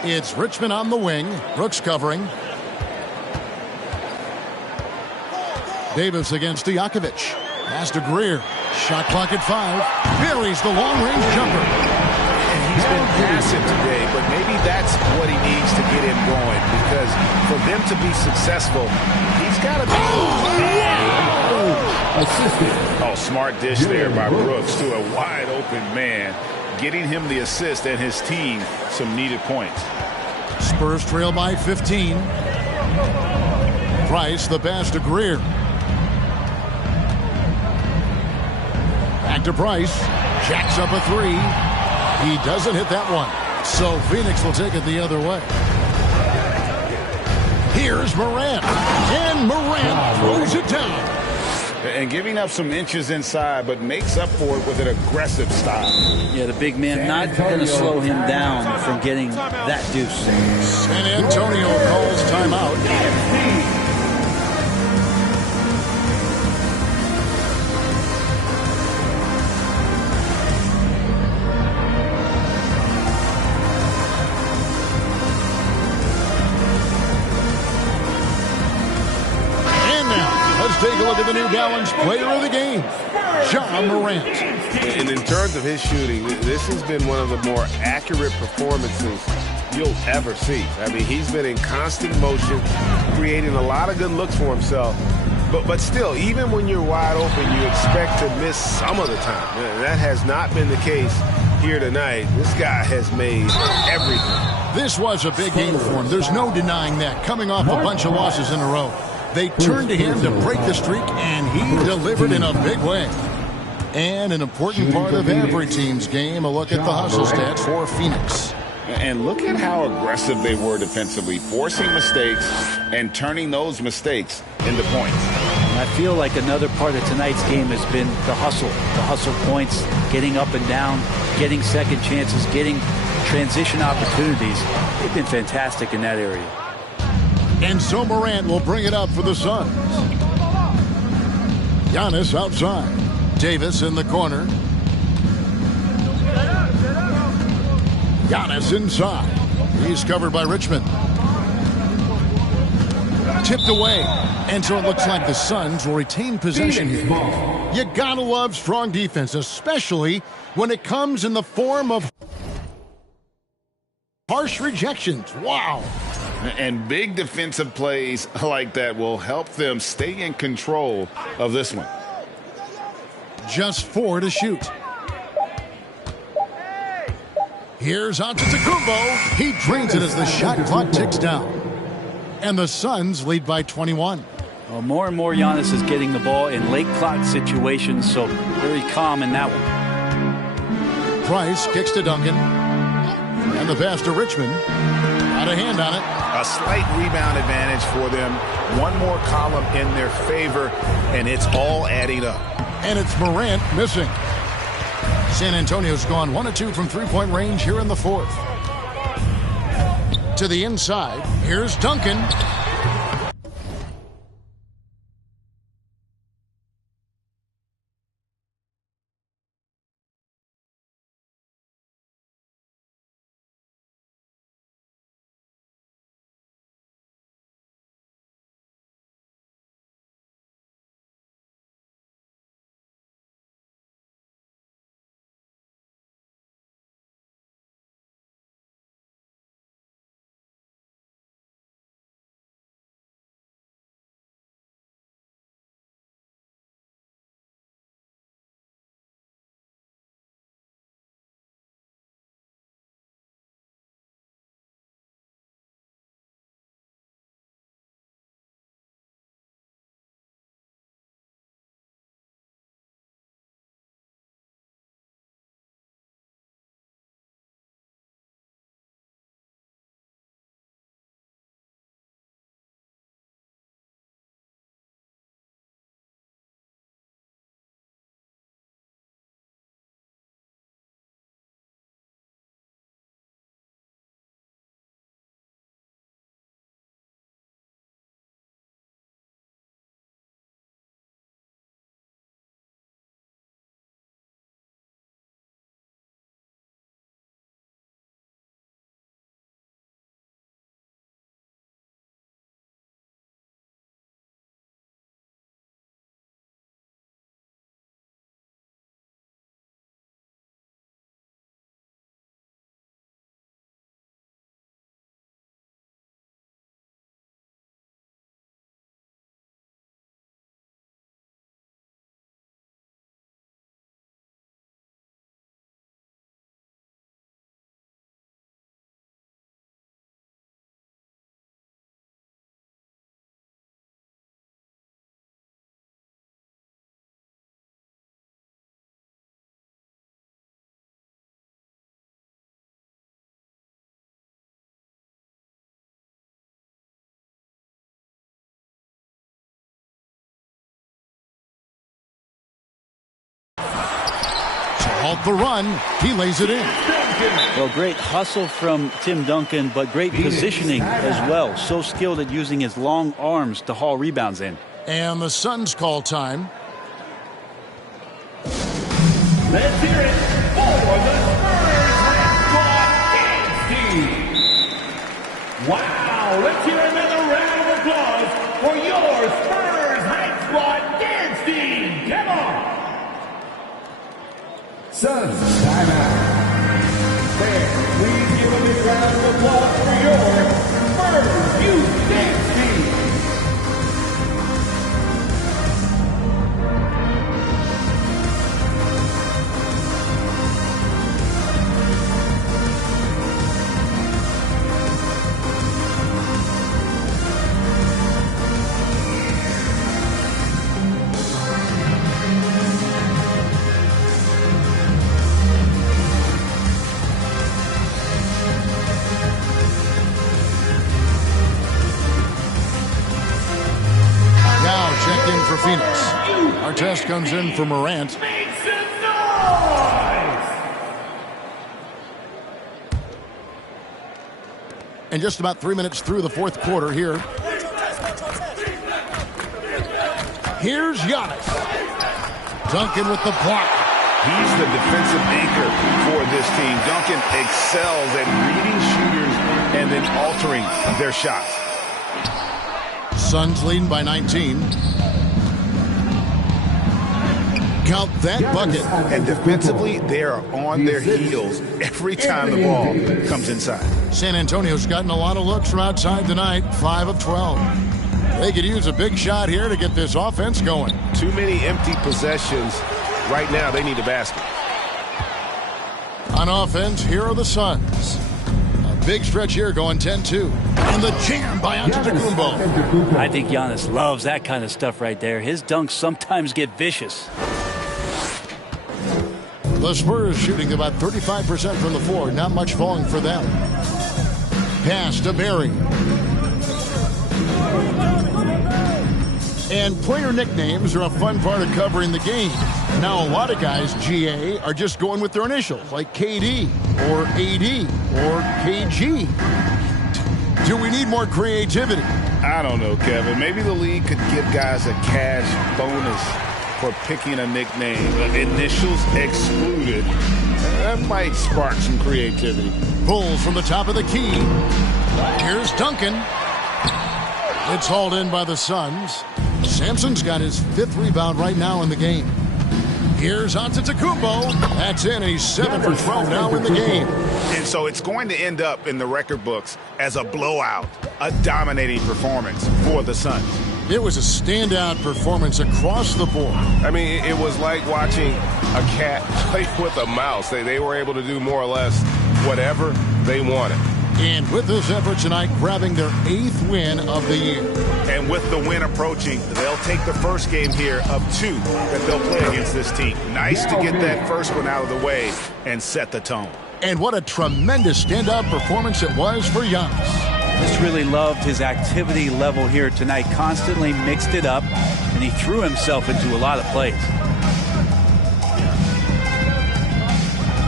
It's Richmond on the wing. Brooks covering. Davis against Stojakovic. Pass to Greer. Shot clock at 5. Buries the long-range jumper. And he's been passive today, but maybe that's what he needs to get him going, because for them to be successful, he's got to be... Oh, smart dish there by Brooks to a wide-open man, getting him the assist and his team some needed points. Spurs trail by 15. Price, the pass to Greer. Back to Price. Jacks up a 3. He doesn't hit that one. So Phoenix will take it the other way. Here's Morant. And Morant throws it down. And giving up some inches inside, but makes up for it with an aggressive style. Yeah, the big man not going to slow him down from getting that deuce. San Antonio calls timeout. Take a look at the New Balance player of the game, Ja Morant. And in terms of his shooting, this has been one of the more accurate performances you'll ever see. I mean, he's been in constant motion, creating a lot of good looks for himself. But still, even when you're wide open, you expect to miss some of the time. That has not been the case here tonight. This guy has made everything. This was a big game for him. There's no denying that, coming off a bunch of losses in a row. They turned to him to break the streak, and he delivered in a big way. And an important part of every team's game, a look at the hustle stats for Phoenix. And look at how aggressive they were defensively, forcing mistakes and turning those mistakes into points. I feel like another part of tonight's game has been the hustle points, getting up and down, getting second chances, getting transition opportunities. They've been fantastic in that area. And so Morant will bring it up for the Suns. Giannis outside. Davis in the corner. Giannis inside. He's covered by Richmond. Tipped away. And so it looks like the Suns will retain possession here. You gotta love strong defense, especially when it comes in the form of harsh rejections. Wow. And big defensive plays like that will help them stay in control of this one. Just 4 to shoot. Here's Antetokounmpo. He drains it as the shot clock ticks down. And the Suns lead by 21. Well, more and more Giannis is getting the ball in late clock situations, so very calm in that one. Price kicks to Duncan. And the pass to Richmond. Got a hand on it. A slight rebound advantage for them. One more column in their favor, and it's all adding up. And it's Morant missing. San Antonio's gone 1 of 2 from three-point range here in the fourth. To the inside. Here's Duncan. Halt the run. He lays it in. Well, great hustle from Tim Duncan, but great positioning as well. So skilled at using his long arms to haul rebounds in. And the Suns call time. Let's hear it for the Spurs Hype Squad team. Wow, let's hear another round of applause for your Spurs Hype Squad dance team. Come on. Suns timeout. Fans, please give a big round of applause for your Spurs youth dance team. Phoenix. Artest comes in for Morant. Make some noise! And just about 3 minutes through the fourth quarter here. Here's Giannis. Duncan with the block. He's the defensive anchor for this team. Duncan excels at reading shooters and then altering their shots. Suns leading by 19. Count that bucket. And defensively, they are on their heels every time the ball comes inside. San Antonio's gotten a lot of looks from outside tonight, 5 of 12. They could use a big shot here to get this offense going. Too many empty possessions. Right now, they need a basket. On offense, here are the Suns. A big stretch here going 10-2. And the jam by Antetokounmpo. I think Giannis loves that kind of stuff right there. His dunks sometimes get vicious. The Spurs shooting about 35% from the floor. Not much falling for them. Pass to Barry. And player nicknames are a fun part of covering the game. Now a lot of guys, GA, are just going with their initials, like KD or AD or KG. Do we need more creativity? I don't know, Kevin. Maybe the league could give guys a cash bonus for picking a nickname. Initials excluded. That might spark some creativity. Bulls from the top of the key. Here's Duncan. It's hauled in by the Suns. Sampson's got his 5th rebound right now in the game. Here's Antetokounmpo. That's in, and he's 7 for 12 now in the game. And so it's going to end up in the record books as a blowout, a dominating performance for the Suns. It was a standout performance across the board. I mean, it was like watching a cat play with a mouse. They were able to do more or less whatever they wanted. And with this effort tonight, grabbing their 8th win of the year. And with the win approaching, they'll take the first game here of 2 that they'll play against this team. Nice to get that first one out of the way and set the tone. And what a tremendous standout performance it was for Giannis. Just really loved his activity level here tonight. Constantly mixed it up, and he threw himself into a lot of plays.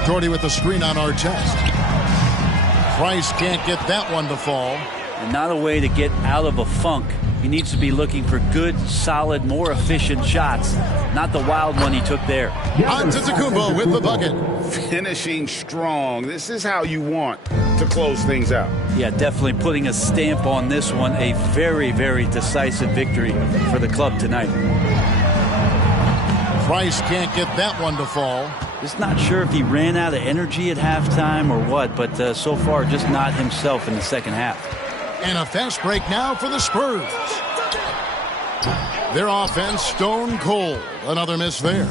Jordy with the screen on Artest. Price can't get that one to fall. And not a way to get out of a funk. He needs to be looking for good, solid, more efficient shots. Not the wild one he took there. Antetokounmpo with the bucket. Finishing strong. This is how you want to close things out. Yeah, definitely putting a stamp on this one. A very, very decisive victory for the club tonight. Price can't get that one to fall. Just not sure if he ran out of energy at halftime or what, but so far just not himself in the second half. And a fast break now for the Spurs. Their offense stone cold. Another miss there.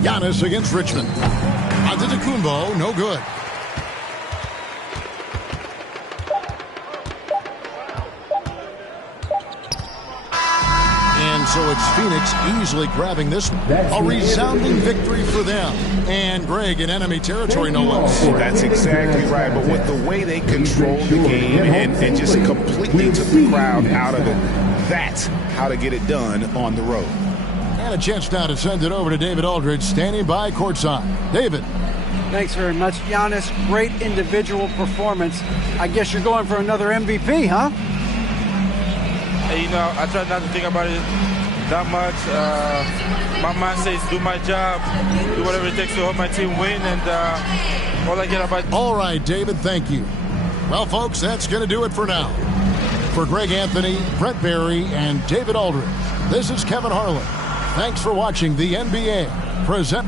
Giannis against Richmond. Antetokounmpo, no good. And so it's Phoenix easily grabbing this one. A resounding victory for them. And Greg in enemy territory, no less. That's exactly right. But with the way they controlled the game and just completely took the crowd out of it, that's how to get it done on the road. And a chance now to send it over to David Aldridge, standing by courtside. David. Thanks very much, Giannis. Great individual performance. I guess you're going for another MVP, huh? You know, I try not to think about it that much. My mind says do my job, do whatever it takes to help my team win, and all I get about... All right, David, thank you. Well, folks, that's going to do it for now. For Greg Anthony, Brett Barry, and David Aldridge, this is Kevin Harlan. Thanks for watching the NBA present.